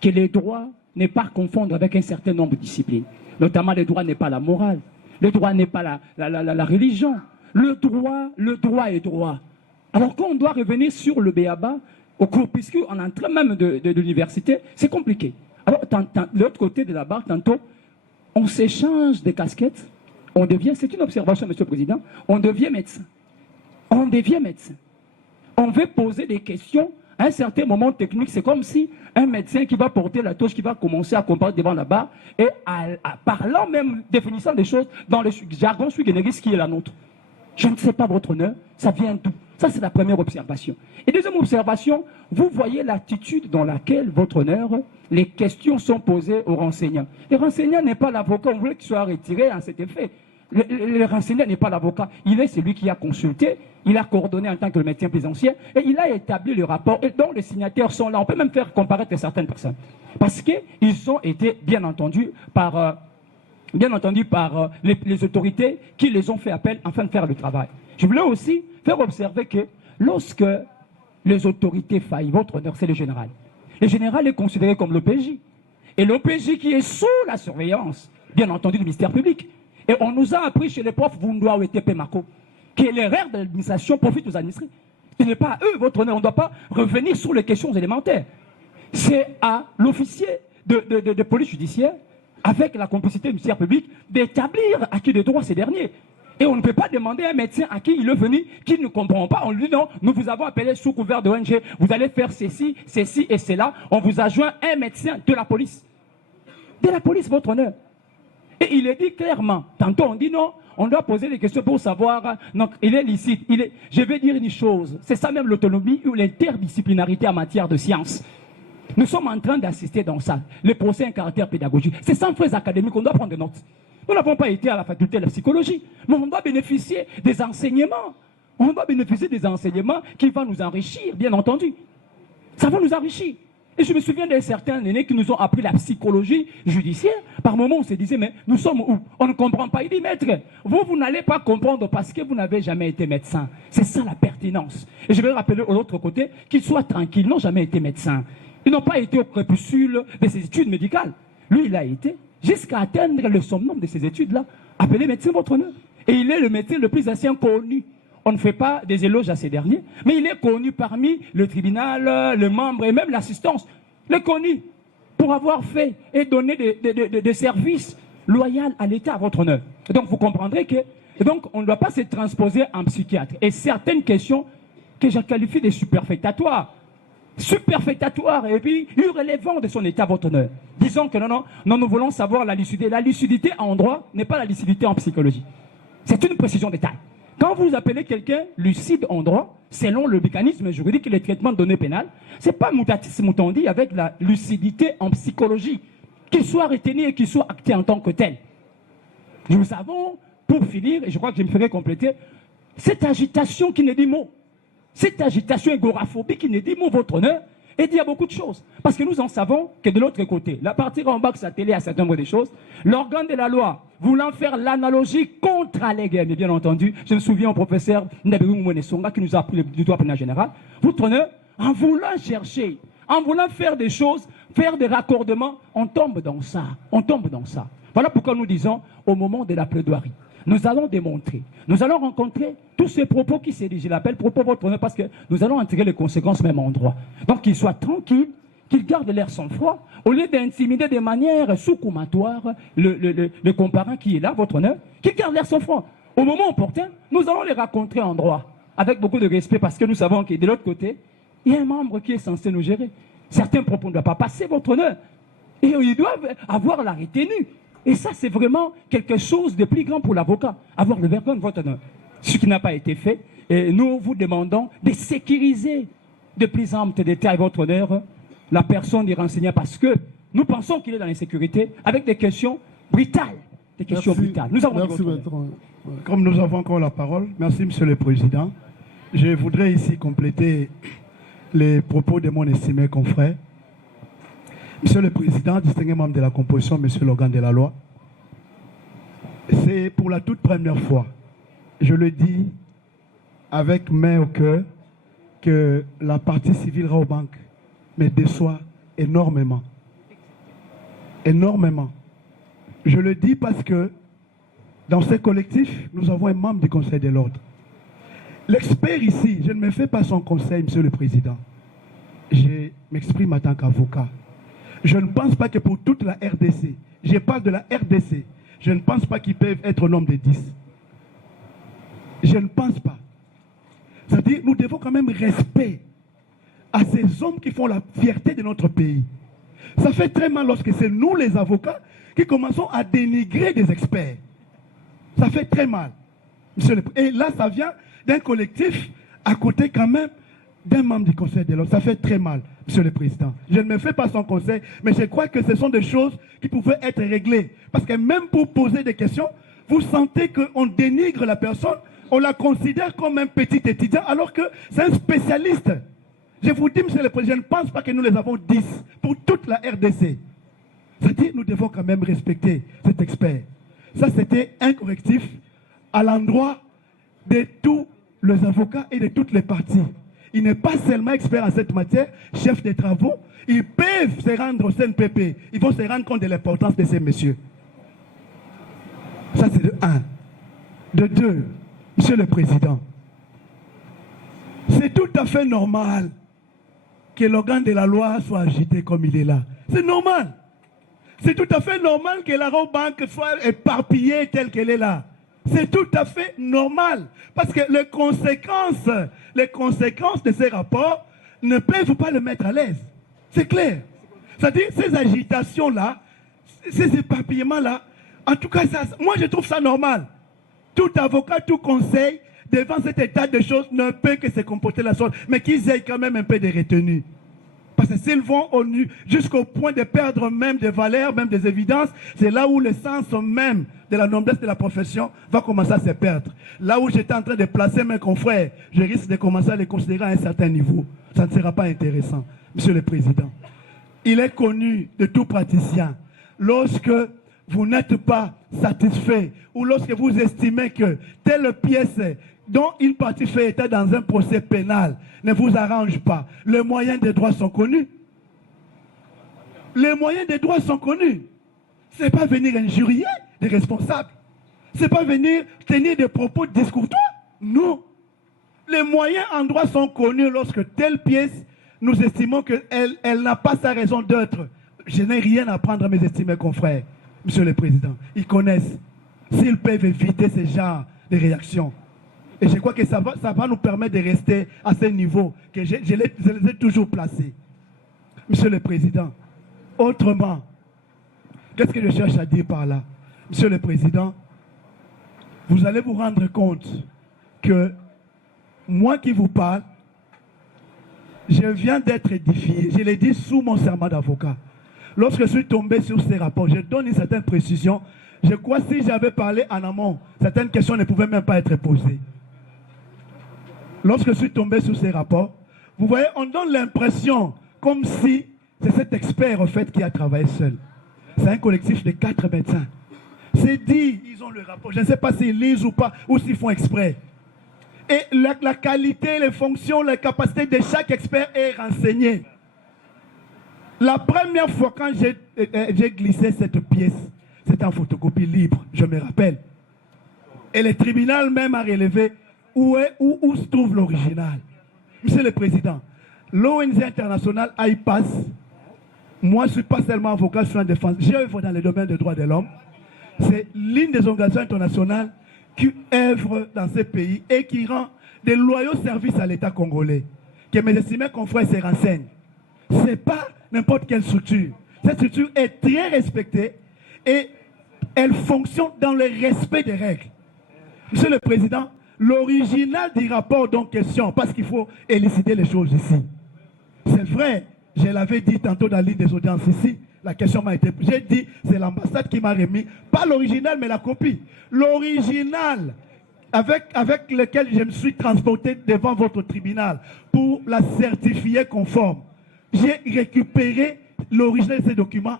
que le droit n'est pas à confondre avec un certain nombre de disciplines. Notamment, le droit n'est pas la morale, le droit n'est pas la religion. Le droit est droit. Alors quand on doit revenir sur le béaba, au cours, puisqu'on est en train même de l'université, c'est compliqué. Alors, de l'autre côté de la barre, tantôt, on s'échange des casquettes, on devient, c'est une observation, Monsieur le Président, on devient médecin. On devient médecin. On veut poser des questions. À un certain moment technique, c'est comme si un médecin qui va porter la touche, qui va commencer à comparaître devant la barre, et parlant même, définissant des choses dans le jargon sui generis qui est la nôtre. Je ne sais pas, Votre Honneur, ça vient d'où? Ça, c'est la première observation. Et deuxième observation, vous voyez l'attitude dans laquelle, Votre Honneur, les questions sont posées aux renseignants. Le renseignant n'est pas l'avocat, on voulait qu'il soit retiré à cet effet. Le renseignant n'est pas l'avocat, il est celui qui a consulté, il a coordonné en tant que le médecin plus ancien, et il a établi le rapport, et dont les signataires sont là. On peut même faire comparaître certaines personnes. Parce qu'ils ont été, bien entendu, par les autorités qui les ont fait appel afin de faire le travail. Je voulais aussi faire observer que lorsque les autorités faillent, Votre Honneur, c'est le général. Le général est considéré comme l'OPJ. Et l'OPJ qui est sous la surveillance, bien entendu, du ministère public. Et on nous a appris chez les profs Vundoa ou ETP Mako que l'erreur de l'administration profite aux administrés. Ce n'est pas à eux, Votre Honneur, on ne doit pas revenir sur les questions élémentaires. C'est à l'officier de police judiciaire, avec la complicité du ministère public, d'établir à qui de droit ces derniers. Et on ne peut pas demander à un médecin à qui il est venu, qui ne comprend pas. On lui dit non, nous vous avons appelé sous couvert de ONG, vous allez faire ceci et cela. On vous a joint un médecin de la police. De la police, Votre Honneur. Et il est dit clairement, tantôt on dit non, on doit poser des questions pour savoir, donc il est licite. Je vais dire une chose, c'est ça même l'autonomie ou l'interdisciplinarité en matière de science. Nous sommes en train d'assister dans ça, le procès en caractère pédagogique. C'est sans frais académiques, on doit prendre des notes. Nous n'avons pas été à la faculté de la psychologie, mais on doit bénéficier des enseignements. On doit bénéficier des enseignements qui vont nous enrichir, bien entendu. Ça va nous enrichir. Et je me souviens de certains aînés qui nous ont appris la psychologie judiciaire. Par moments, on se disait, mais nous sommes où? On ne comprend pas. Il dit, maître, vous n'allez pas comprendre parce que vous n'avez jamais été médecin. C'est ça la pertinence. Et je vais rappeler de l'autre côté qu'ils soient tranquilles, n'ont jamais été médecins. Ils n'ont pas été au crépuscule de ses études médicales. Lui, il a été jusqu'à atteindre le summum de ces études-là, appelé médecin votre honneur. Et il est le médecin le plus ancien connu. On ne fait pas des éloges à ces derniers, mais il est connu parmi le tribunal, le membre et même l'assistance. Il est connu pour avoir fait et donné des services loyaux à l'État à votre honneur. Et donc vous comprendrez que donc, on ne doit pas se transposer en psychiatre. Et certaines questions que je qualifie de superfétatoires, et puis irrélevant de son état à votre honneur. Disons que non, nous voulons savoir la lucidité. La lucidité en droit n'est pas la lucidité en psychologie. C'est une précision de taille. Quand vous appelez quelqu'un lucide en droit, selon le mécanisme juridique et le traitement de données pénales, ce n'est pas mutatis mutandi avec la lucidité en psychologie, qu'il soit retenu et qu'il soit acté en tant que tel. Nous avons, pour finir, et je crois que je me ferai compléter, cette agitation qui ne dit mot. Cette agitation agoraphobie qui ne dit mot votre honneur, et dit à beaucoup de choses. Parce que nous en savons que de l'autre côté, la partie en bas que ça télé à certain nombre de choses, l'organe de la loi, voulant faire l'analogie contre Alléguer, mais bien entendu, je me souviens au professeur Ndabirou Mouenesonga qui nous a appris du droit pénal général, votre honneur, en voulant chercher, en voulant faire des choses, faire des raccordements, on tombe dans ça, on tombe dans ça. Voilà pourquoi nous disons, au moment de la plaidoirie, nous allons démontrer, nous allons rencontrer tous ces propos qui s'est dit, je l'appelle propos votre honneur parce que nous allons en tirer les conséquences même en droit. Donc qu'ils soient tranquilles, qu'ils gardent l'air sang-froid, au lieu d'intimider de manière sous-commatoire le comparant qui est là, votre honneur, qu'ils gardent l'air sang-froid. Au moment opportun, nous allons les rencontrer en droit, avec beaucoup de respect parce que nous savons que de l'autre côté, il y a un membre qui est censé nous gérer. Certains propos ne doivent pas passer, votre honneur, et ils doivent avoir la retenue. Et ça, c'est vraiment quelque chose de plus grand pour l'avocat, avoir le vergogne, votre honneur. Ce qui n'a pas été fait, et nous vous demandons de sécuriser de plus amples détails, votre honneur, la personne des renseignants, parce que nous pensons qu'il est dans l'insécurité, avec des questions brutales. Des questions brutales. Nous avons Comme nous avons encore la parole, merci Monsieur le Président. Je voudrais ici compléter les propos de mon estimé confrère. Monsieur le Président, distingué membre de la composition, Monsieur l'organe de la loi, c'est pour la toute première fois, je le dis avec main au cœur, que la partie civile Raobank me déçoit énormément. Énormément. Je le dis parce que dans ce collectif, nous avons un membre du Conseil de l'ordre. L'expert ici, je ne me fais pas son conseil, Monsieur le Président. Je m'exprime en tant qu'avocat. Je ne pense pas que pour toute la RDC, je parle de la RDC, je ne pense pas qu'ils peuvent être au nombre de 10. Je ne pense pas. C'est-à-dire, nous devons quand même respect à ces hommes qui font la fierté de notre pays. Ça fait très mal lorsque c'est nous, les avocats, qui commençons à dénigrer des experts. Ça fait très mal. Et là, ça vient d'un collectif à côté quand même d'un membre du Conseil de l'ordre. Ça fait très mal, Monsieur le Président. Je ne me fais pas son conseil, mais je crois que ce sont des choses qui pouvaient être réglées. Parce que même pour poser des questions, vous sentez qu'on dénigre la personne, on la considère comme un petit étudiant, alors que c'est un spécialiste. Je vous dis, Monsieur le Président, je ne pense pas que nous les avons 10 pour toute la RDC. C'est-à-dire, nous devons quand même respecter cet expert. Ça, c'était un correctif à l'endroit de tous les avocats et de toutes les parties. Il n'est pas seulement expert en cette matière, chef des travaux. Ils peuvent se rendre au CNPP. Ils vont se rendre compte de l'importance de ces messieurs. Ça, c'est de 1. De 2, Monsieur le Président, c'est tout à fait normal que l'organe de la loi soit agité comme il est là. C'est normal. C'est tout à fait normal que la Raobank soit éparpillée telle qu'elle est là. C'est tout à fait normal. Parce que les conséquences de ces rapports ne peuvent pas le mettre à l'aise. C'est clair. C'est-à-dire, ces agitations-là, ces éparpillements-là, en tout cas, moi je trouve ça normal. Tout avocat, tout conseil, devant cet état de choses, ne peut que se comporter la sorte, mais qu'ils aient quand même un peu de retenue. Parce que s'ils vont jusqu'au point de perdre même des valeurs, même des évidences, c'est là où le sens même de la noblesse de la profession va commencer à se perdre. Là où j'étais en train de placer mes confrères, je risque de commencer à les considérer à un certain niveau. Ça ne sera pas intéressant, Monsieur le Président. Il est connu de tout praticien. Lorsque vous n'êtes pas satisfait ou lorsque vous estimez que telle pièce dont une partie fait état dans un procès pénal ne vous arrange pas, les moyens des droits sont connus. Les moyens des droits sont connus. Ce n'est pas venir injurier des responsables. Ce n'est pas venir tenir des propos discourtois. Non. Les moyens en droit sont connus lorsque telle pièce, nous estimons qu'elle n'a pas sa raison d'être. Je n'ai rien à prendre à mes estimés confrères, Monsieur le Président. Ils connaissent. S'ils peuvent éviter ce genre de réactions. Et je crois que ça va nous permettre de rester à ce niveau que je les ai toujours placés. Monsieur le Président, autrement, qu'est-ce que je cherche à dire par là? Monsieur le Président, vous allez vous rendre compte que moi qui vous parle, je viens d'être édifié. Je l'ai dit sous mon serment d'avocat. Lorsque je suis tombé sur ces rapports, je donne une certaine précision. Je crois que si j'avais parlé en amont, certaines questions ne pouvaient même pas être posées. Lorsque je suis tombé sur ces rapports, vous voyez, on donne l'impression comme si c'est cet expert en fait qui a travaillé seul. C'est un collectif de 4 médecins. C'est dit, ils ont le rapport. Je ne sais pas s'ils lisent ou pas, ou s'ils font exprès. Et la qualité, les fonctions, les capacités de chaque expert est renseignée. La première fois quand j'ai glissé cette pièce, c'était en photocopie libre, je me rappelle. Et le tribunal même a relevé où se trouve l'original. Monsieur le Président, l'ONG internationale IPAS, moi je ne suis pas seulement avocat, je suis en défense, j'œuvre dans le domaine des droits de l'homme. C'est l'une des organisations internationales qui œuvre dans ces pays et qui rend de loyaux services à l'État congolais. Que mes estimés confrères se renseignent. Ce n'est pas n'importe quelle structure. Cette structure est très respectée et elle fonctionne dans le respect des règles. Monsieur le Président, l'original du rapport en question, parce qu'il faut élucider les choses ici. C'est vrai, je l'avais dit tantôt dans l'île des audiences ici, la question m'a été... J'ai dit, c'est l'ambassade qui m'a remis, pas l'original, mais la copie. L'original avec lequel je me suis transporté devant votre tribunal pour la certifier conforme. J'ai récupéré l'original de ces documents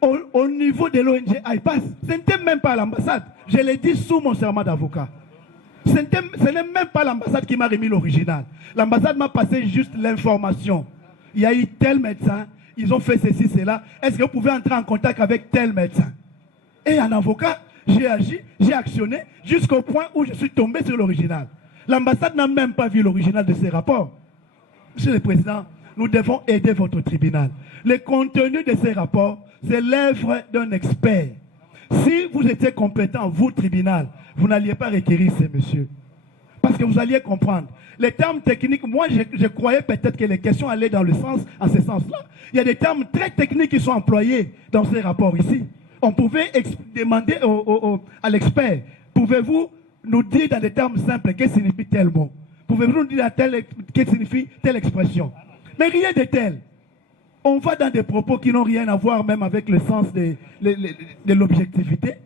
au niveau de l'ONG IPAS. Ce n'était même pas l'ambassade. Je l'ai dit sous mon serment d'avocat. Ce n'est même pas l'ambassade qui m'a remis l'original. L'ambassade m'a passé juste l'information. Il y a eu tel médecin, ils ont fait ceci, cela. Est-ce que vous pouvez entrer en contact avec tel médecin? Et un avocat, j'ai agi, j'ai actionné jusqu'au point où je suis tombé sur l'original. L'ambassade n'a même pas vu l'original de ces rapports. Monsieur le Président, nous devons aider votre tribunal. Le contenu de ces rapports, c'est l'œuvre d'un expert. Si vous étiez compétent, vous, tribunal, vous n'alliez pas requérir ces messieurs. Parce que vous alliez comprendre. Les termes techniques, moi, je croyais peut-être que les questions allaient dans en ce sens-là. Il y a des termes très techniques qui sont employés dans ces rapports ici. On pouvait demander à l'expert, pouvez-vous nous dire dans des termes simples qu'est-ce que signifie tel mot? Pouvez-vous nous dire qu'est-ce que signifie telle expression? Mais rien de tel. On va dans des propos qui n'ont rien à voir même avec le sens de l'objectivité.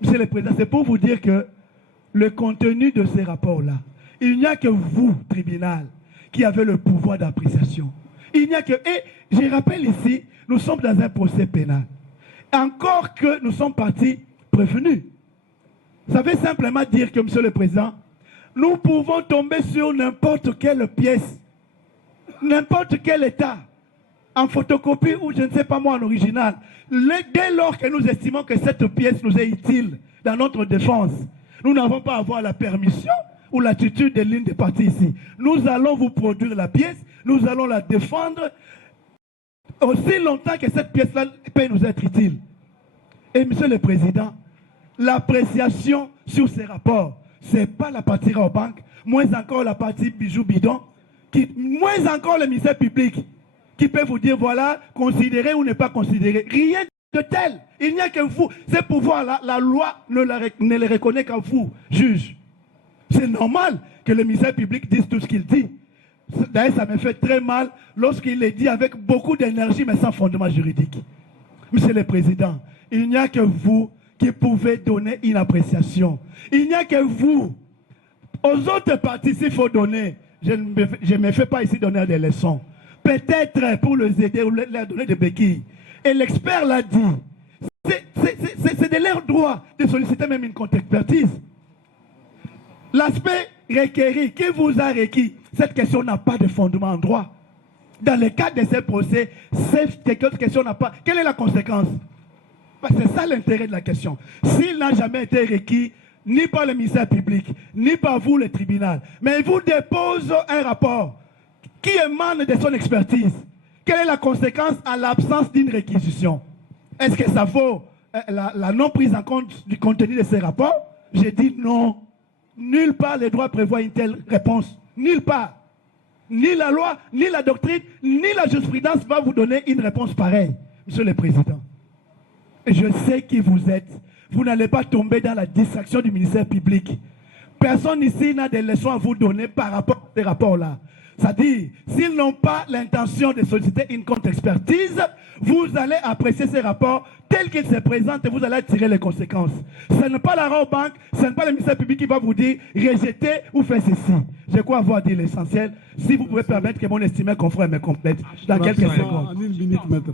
Monsieur le Président, c'est pour vous dire que le contenu de ces rapports-là, il n'y a que vous, tribunal, qui avez le pouvoir d'appréciation. Il n'y a que... Et je rappelle ici, nous sommes dans un procès pénal. Encore que nous sommes partis prévenus. Ça veut simplement dire que, Monsieur le Président, nous pouvons tomber sur n'importe quelle pièce, n'importe quel état, en photocopie ou je ne sais pas moi en original. Dès lors que nous estimons que cette pièce nous est utile dans notre défense, nous n'avons pas à avoir la permission ou l'attitude de l'une des parties ici. Nous allons vous produire la pièce, nous allons la défendre aussi longtemps que cette pièce-là peut nous être utile. Et Monsieur le Président, l'appréciation sur ces rapports, ce n'est pas la partie banque, moins encore la partie bijoux bidon, moins encore le ministère public, qui peut vous dire, voilà, considérer ou ne pas considérer. Rien de tel. Il n'y a que vous. Ces pouvoirs-là, la loi ne les reconnaît qu'à vous, juge. C'est normal que le ministère public dise tout ce qu'il dit. D'ailleurs, ça me fait très mal lorsqu'il le dit avec beaucoup d'énergie, mais sans fondement juridique. Monsieur le Président, il n'y a que vous qui pouvez donner une appréciation. Il n'y a que vous. Aux autres parties, s'il faut donner, je ne me fais pas ici donner des leçons. Peut-être pour les aider ou leur donner des béquilles. Et l'expert l'a dit. C'est de leur droit de solliciter même une contre-expertise. L'aspect requéri, qui vous a requis, cette question n'a pas de fondement en droit. Dans le cadre de ces procès, cette question n'a pas... Quelle est la conséquence? C'est ça l'intérêt de la question. S'il n'a jamais été requis, ni par le ministère public, ni par vous, le tribunal, mais il vous dépose un rapport qui émane de son expertise. Quelle est la conséquence à l'absence d'une réquisition? Est-ce que ça vaut la non prise en compte du contenu de ces rapports? J'ai dit non. Nulle part les droits prévoient une telle réponse. Nulle part. Ni la loi, ni la doctrine, ni la jurisprudence va vous donner une réponse pareille, Monsieur le Président. Et je sais qui vous êtes. Vous n'allez pas tomber dans la distraction du ministère public. Personne ici n'a des leçons à vous donner par rapport à ces rapports-là. C'est-à-dire, s'ils n'ont pas l'intention de solliciter une contre-expertise, vous allez apprécier ces rapports tels qu'ils se présentent et vous allez tirer les conséquences. Ce n'est pas la banque, ce n'est pas le ministère public qui va vous dire rejetez ou faites ceci. Je crois avoir dit l'essentiel. Si vous pouvez permettre que mon estimé confrère me complète dans quelques secondes. En une minute, maître.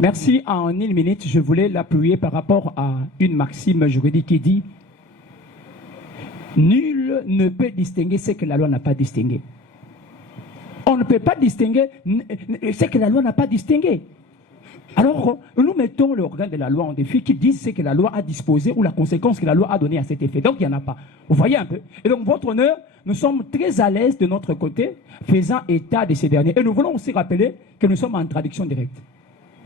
Merci. En une minute, je voulais l'appuyer par rapport à une maxime juridique qui dit nul ne peut distinguer ce que la loi n'a pas distingué. On ne peut pas distinguer ce que la loi n'a pas distingué. Alors, nous mettons l'organe de la loi en défi qui dit ce que la loi a disposé ou la conséquence que la loi a donnée à cet effet. Donc, il n'y en a pas. Vous voyez un peu. Et donc, votre honneur, nous sommes très à l'aise de notre côté, faisant état de ces derniers. Et nous voulons aussi rappeler que nous sommes en traduction directe.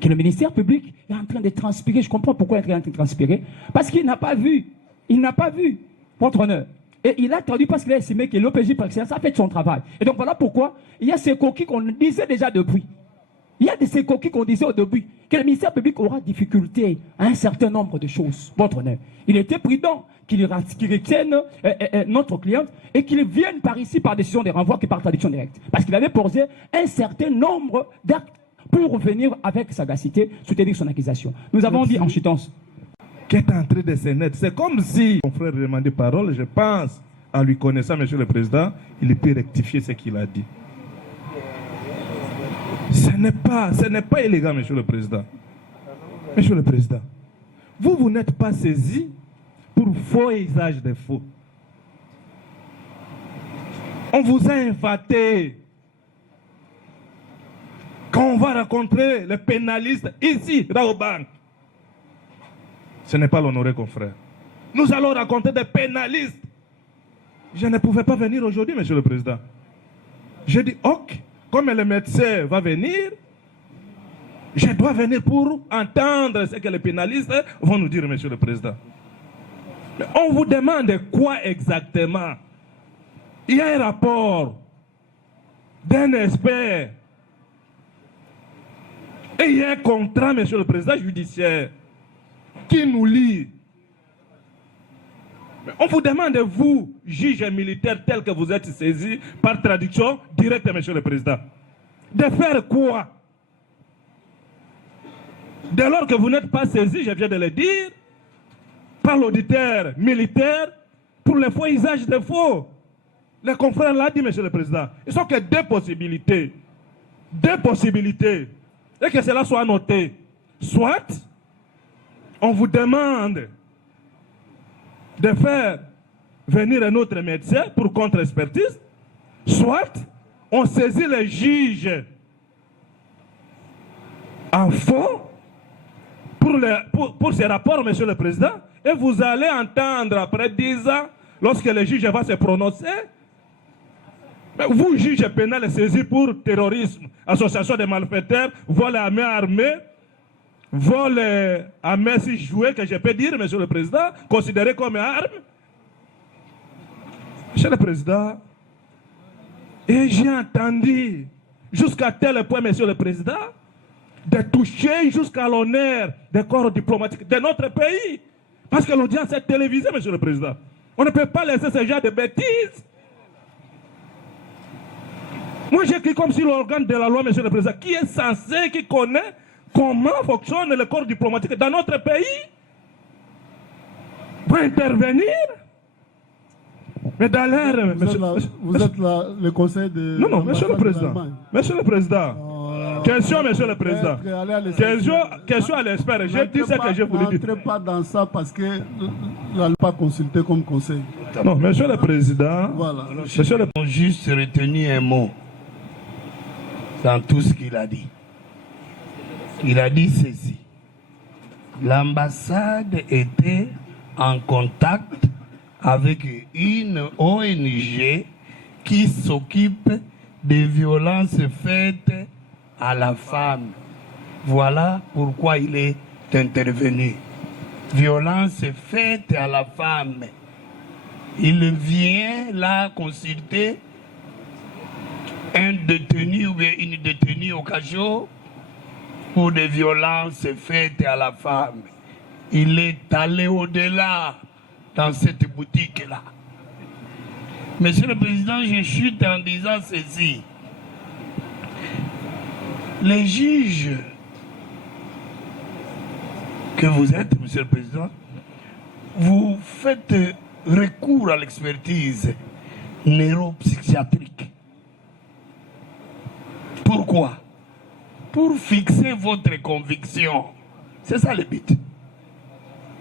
Que le ministère public est en train de transpirer. Je comprends pourquoi il est en train de transpirer. Parce qu'il n'a pas vu. Il n'a pas vu, votre honneur. Et il a traduit parce qu'il a estimé que l'OPJ par excellence a fait son travail. Et donc voilà pourquoi il y a ces coquilles qu'on disait déjà depuis. Il y a ces coquilles qu'on disait au début, que le ministère public aura difficulté à un certain nombre de choses. Votre honneur. Il était prudent qu'il retienne notre cliente et qu'il vienne par ici par décision de renvoi que par traduction directe. Parce qu'il avait posé un certain nombre d'actes pour venir avec sagacité soutenir son accusation. Nous avons dit en chutance. Qui est entré de ses nets. C'est comme si mon frère demandait parole, je pense, en lui connaissant, Monsieur le Président, il peut rectifier ce qu'il a dit. Ce n'est pas élégant, Monsieur le Président. Monsieur le Président, vous n'êtes pas saisi pour faux usage de faux. On vous a inventé. Quand on va rencontrer les pénalistes ici, dans banque, ce n'est pas l'honoré confrère. Nous allons rencontrer des pénalistes. Je ne pouvais pas venir aujourd'hui, Monsieur le Président. J'ai dit, ok, comme le médecin va venir, je dois venir pour entendre ce que les pénalistes vont nous dire, Monsieur le Président. Mais on vous demande quoi exactement? Il y a un rapport d'un expert et il y a un contrat, Monsieur le Président judiciaire, qui nous lie. Mais on vous demande, vous, juge militaire tel que vous êtes saisi par traduction directe, Monsieur le Président, de faire quoi? Dès lors que vous n'êtes pas saisi, je viens de le dire, par l'auditeur militaire pour le faux usage de faux. Les confrères l'ont dit, Monsieur le Président. Ils sont que deux possibilités. Deux possibilités. Et que cela soit noté. Soit on vous demande de faire venir un autre médecin pour contre-expertise, soit on saisit le juge en faux pour ces rapports, Monsieur le Président, et vous allez entendre après 10 ans, lorsque le juge va se prononcer, vous, juge pénal, saisi pour terrorisme, association de malfaiteurs, vol à main armée, vol à main si joué, que je peux dire, Monsieur le Président, considéré comme arme. Monsieur le Président, et j'ai entendu jusqu'à tel point, Monsieur le Président, de toucher jusqu'à l'honneur des corps diplomatiques de notre pays. Parce que l'audience est télévisée, Monsieur le Président. On ne peut pas laisser ce genre de bêtises. Moi, j'écris comme si l'organe de la loi, Monsieur le Président, qui est censé, qui connaît comment fonctionne le corps diplomatique dans notre pays, va intervenir. Mais dans l'air... Vous êtes là, le conseil de... Non, Monsieur le Président. Monsieur le Président. Question, Monsieur le Président. Question à l'expert. J'ai dit ce que je voulais dire. Ne pas dans ça parce que vous n'allez pas consulter comme conseil. Non, Monsieur le Président. Voilà. Monsieur le Président, juste retenir un mot. dans tout ce qu'il a dit. Il a dit ceci. L'ambassade était en contact avec une ONG qui s'occupe des violences faites à la femme. Voilà pourquoi il est intervenu. Violence faite à la femme. Il vient là consulter un détenu ou une détenue au cachot pour des violences faites à la femme. Il est allé au-delà dans cette boutique-là. Monsieur le Président, je chute en disant ceci. Les juges que vous êtes, Monsieur le Président, vous faites recours à l'expertise neuropsychiatrique. Pourquoi? Pour fixer votre conviction. C'est ça le but.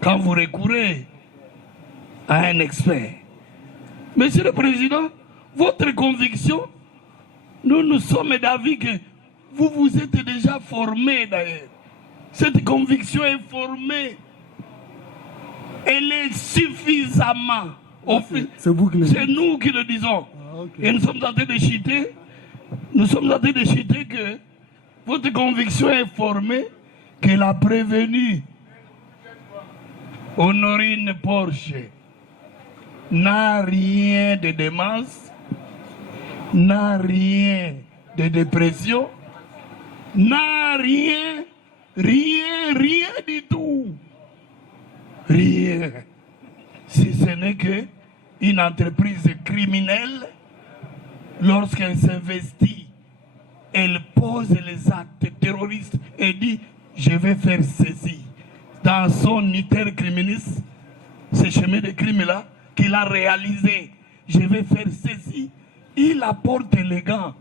Quand vous recourez à un expert. Monsieur le Président, votre conviction, nous sommes d'avis que vous vous êtes déjà formé d'ailleurs. Cette conviction est formée. Elle est suffisamment. C'est nous qui le disons. Ah, okay. Et nous sommes en train de chuter. Nous sommes en train de chuter que votre conviction est formée, que la prévenue Honorine Porcher n'a rien de démence, n'a rien de dépression, n'a rien du tout. Rien. Si ce n'est qu'une entreprise criminelle, lorsqu'elle s'investit, elle pose les actes terroristes et dit « je vais faire ceci ». Dans son iter criminis, ce chemin de crime-là, qu'il a réalisé, je vais faire ceci, il apporte les gants,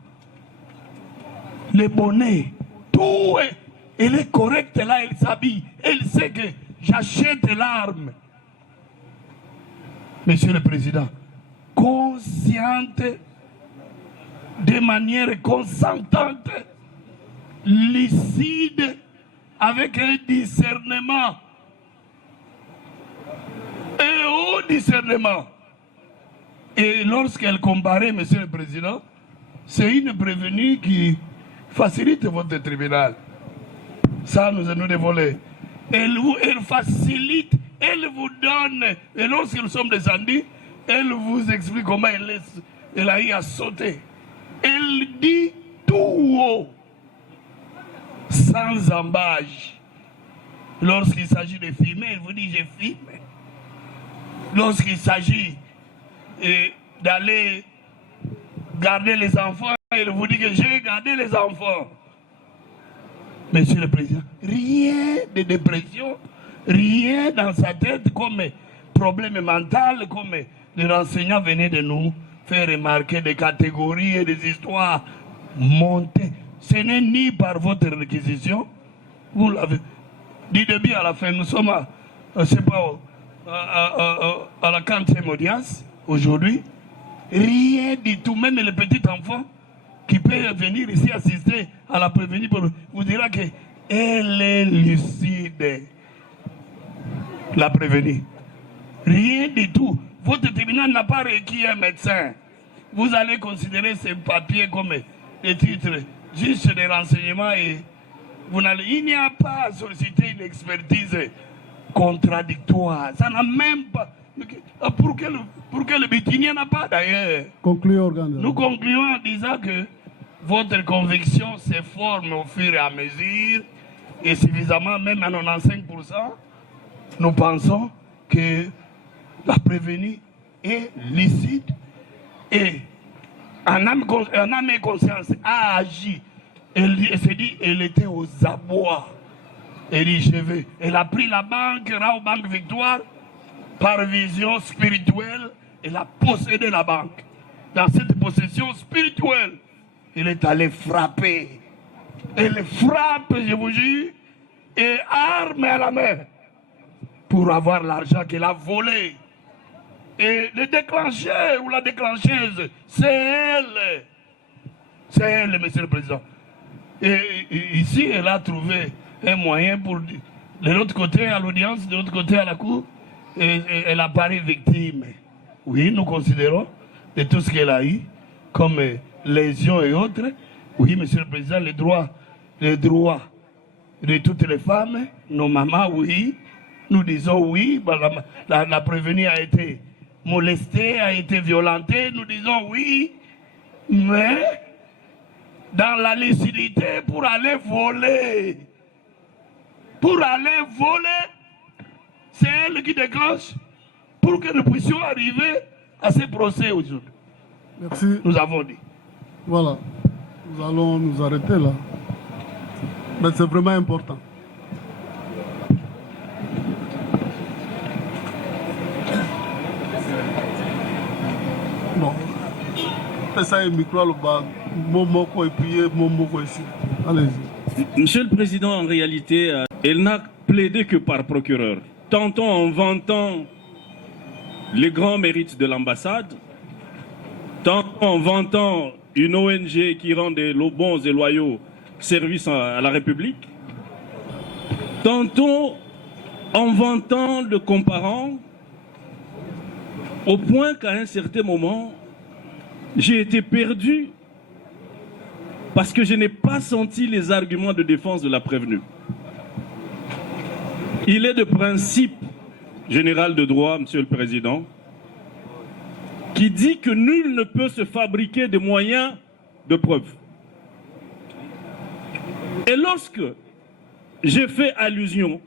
les bonnets, tout, elle est correcte là, elle s'habille, elle sait que j'achète l'arme. Monsieur le Président, consciente, de manière consentante, lucide, avec un discernement et au discernement. Et lorsqu'elle comparait, Monsieur le Président, c'est une prévenue qui facilite votre tribunal. Ça, nous allons dévoiler. Elle facilite, elle vous donne, et lorsque nous sommes descendus, elle vous explique comment elle a eu à sauter. Elle dit tout haut, sans embâche. Lorsqu'il s'agit de filmer, elle vous dit je filme. Lorsqu'il s'agit d'aller garder les enfants, elle vous dit que j'ai gardé les enfants. Monsieur le Président, rien de dépression, rien dans sa tête comme problème mental, comme le renseignant venait de nous faire remarquer des catégories et des histoires montées. Ce n'est ni par votre réquisition, vous l'avez du début à la fin, nous sommes à la 40e audience aujourd'hui. Rien du tout, même le petit enfant qui peut venir ici assister à la prévenue vous dira qu'elle est lucide. La prévenue. Rien du tout. Votre tribunal n'a pas requis un médecin. Vous allez considérer ces papiers comme des titres juste des renseignements et il n'y a pas à solliciter une expertise contradictoire. Ça n'a même pas. Pour quel but? Il n'y en a pas d'ailleurs. Nous concluons en disant que votre conviction se forme au fur et à mesure et suffisamment, même à 95%, nous pensons que la prévenue est lucide et en âme et conscience a agi. Elle s'est dit, elle était aux abois. Elle dit, je vais. Elle a pris la banque, Rao Banque Victoire, par vision spirituelle, elle a possédé la banque. Dans cette possession spirituelle, elle est allée frapper. Elle frappe, je vous jure, et arme à la main pour avoir l'argent qu'elle a volé. Et le déclencheur ou la déclencheuse, c'est elle. C'est elle, Monsieur le Président. Et ici, elle a trouvé un moyen pour, de l'autre côté à l'audience, de l'autre côté à la cour, et elle apparaît victime. Oui, nous considérons de tout ce qu'elle a eu, comme lésions et autres. Oui, Monsieur le Président, les droits de toutes les femmes, nos mamans, oui. Nous disons oui, la prévenue a été molestée, a été violentée, nous disons oui, mais dans la lucidité pour aller voler. Pour aller voler, c'est elle qui déclenche pour que nous puissions arriver à ce procès aujourd'hui. Merci. Nous avons dit. Voilà, nous allons nous arrêter là. Mais c'est vraiment important. Bon, ça est micro le bas, Momoko et puis Momoko ici. Allez-y. Monsieur le Président, en réalité, elle n'a plaidé que par procureur. Tantôt en vantant les grands mérites de l'ambassade, tantôt en vantant une ONG qui rend des bons et loyaux services à la République, tantôt en vantant le comparant, au point qu'à un certain moment, j'ai été perdu parce que je n'ai pas senti les arguments de défense de la prévenue. Il est de principe général de droit, Monsieur le Président, qui dit que nul ne peut se fabriquer des moyens de preuve. Et lorsque j'ai fait allusion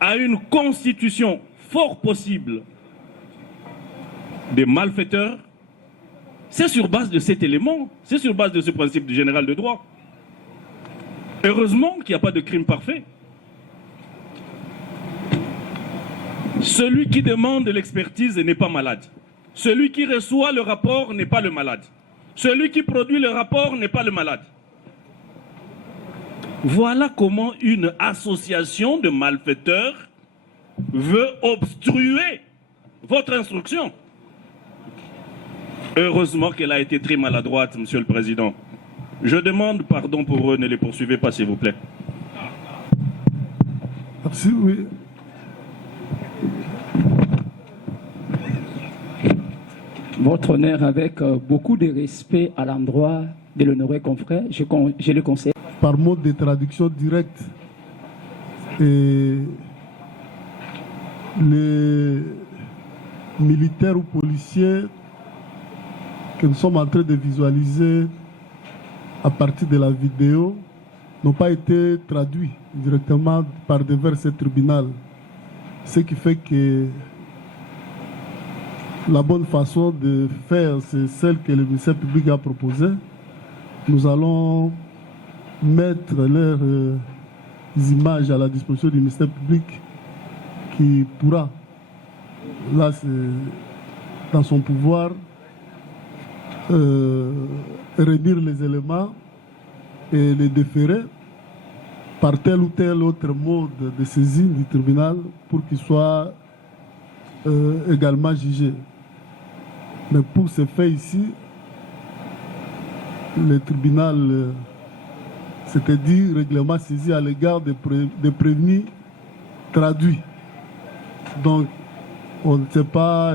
à une constitution fort possible des malfaiteurs, c'est sur base de cet élément, c'est sur base de ce principe général de droit. Heureusement qu'il n'y a pas de crime parfait. Celui qui demande l'expertise n'est pas malade. Celui qui reçoit le rapport n'est pas le malade. Celui qui produit le rapport n'est pas le malade. Voilà comment une association de malfaiteurs veut obstruer votre instruction. Heureusement qu'elle a été très maladroite, Monsieur le Président. Je demande pardon pour eux, ne les poursuivez pas, s'il vous plaît. Merci, oui. Votre honneur, avec beaucoup de respect à l'endroit de l'honoré confrère, je le conseille. Par mode de traduction directe, et les militaires ou policiers que nous sommes en train de visualiser à partir de la vidéo n'ont pas été traduits directement par devers ce tribunal. Ce qui fait que la bonne façon de faire, c'est celle que le ministère public a proposée. Nous allons mettre leurs images à la disposition du ministère public qui pourra, là c'est dans son pouvoir, réunir les éléments et les déférer par tel ou tel autre mode de saisine du tribunal pour qu'il soit également jugé. Mais pour ce fait ici, le tribunal s'était dit règlement saisi à l'égard des prévenus traduits. Donc, on ne sait pas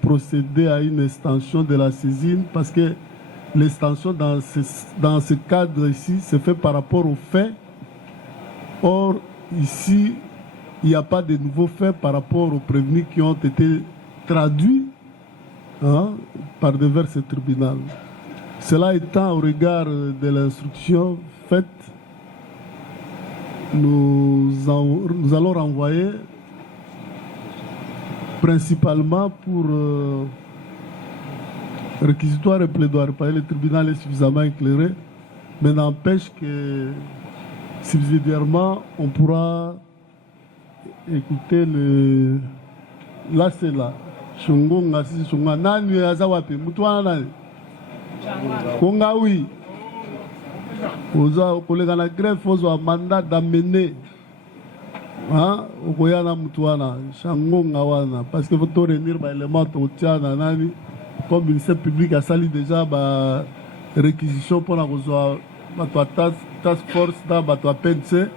procéder à une extension de la saisine parce que l'extension dans ce cadre ici se fait par rapport aux faits. Or, ici, il n'y a pas de nouveaux faits par rapport aux prévenus qui ont été traduits par devers ce tribunal. Cela étant, au regard de l'instruction faite, nous allons renvoyer principalement pour réquisitoire et plaidoirie. Le tribunal est suffisamment éclairé, mais n'empêche que subsidiairement, on pourra écouter le... Là, c'est là. Shungunga, si Shunga, nani azawapi, mutuana nani? Konga oui. Oza, collègue na greffe, oza mandat d'amener. Okoyana mutuana, Shangonga wana. Parce que vous devez réunir les éléments de nani. Comme le ministère public a sali déjà réquisition pour la bato task force na bato ya PNC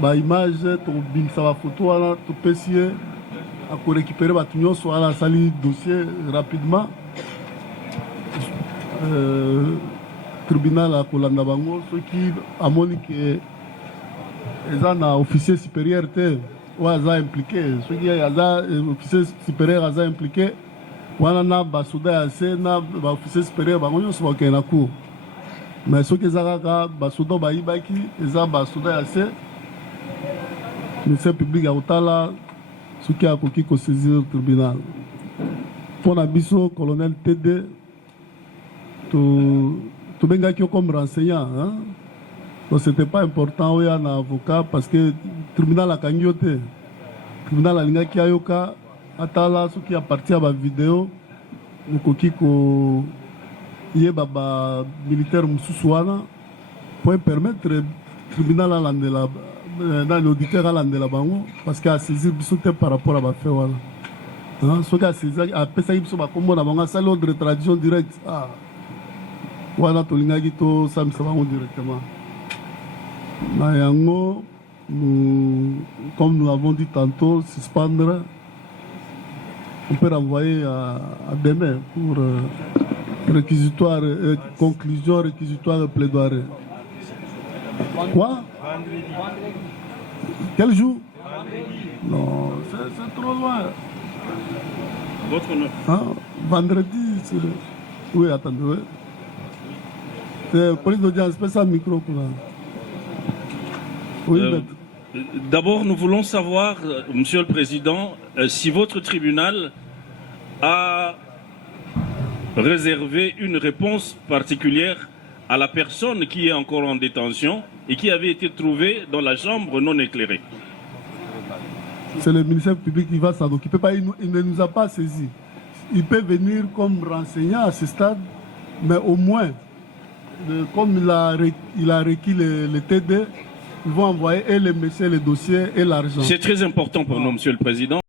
baimage tobimisa bafoto wana topesi ye akorécupere bato nyonso wana asali dossier rapidement. Tribunal akolanda bango soki amoni ke eza na officier supérieur te oyo aza impliqué, soki aza officier supérieur aza impliqué wana na basoda ya se na baofficier supérieur bango nyonso bakende na cour. Mais soki eza kaka basoda bayibaki eza basoda ya se, ministère public akotala soki akoki kosaisir tribunal. Mpona biso colonel TD tobengaki yo comme renseignant, hein? Donc c'était pas important oyo na avocat parce que tribunal akangi yo te. Tribunal alingaki ayoka atala soki aparti ya bavideo okoki koyeba bamilitaire mosusu wana po permettre tribunal alandela na l'auditeur alandela bango parce que asaisir biso te par rapport à bafe wana. Soki apesaki biso bakombo na bango asali ordre de tradition directe wana tolingaki tosamisa bango directement. Na yango, comme nous l'avons dit tantôt, suspendre, on peut renvoyer à demain pour réquisitoire, conclusion, réquisitoire et plaidoirie. Quoi? Quel jour? Non, c'est trop loin. Votre nom? Vendredi, oui, attendez, oui. C'est police d'audience, fais ça micro pour là. Oui, d'abord, nous voulons savoir, Monsieur le Président, si votre tribunal a réservé une réponse particulière à la personne qui est encore en détention et qui avait été trouvée dans la chambre non éclairée. C'est le ministère public qui va s'en occuper. Il ne nous a pas saisis. Il peut venir comme renseignant à ce stade, mais au moins, comme il a requis le TD, ils vont envoyer et les messieurs, les dossiers et l'argent. C'est très important pour nous, Monsieur le Président.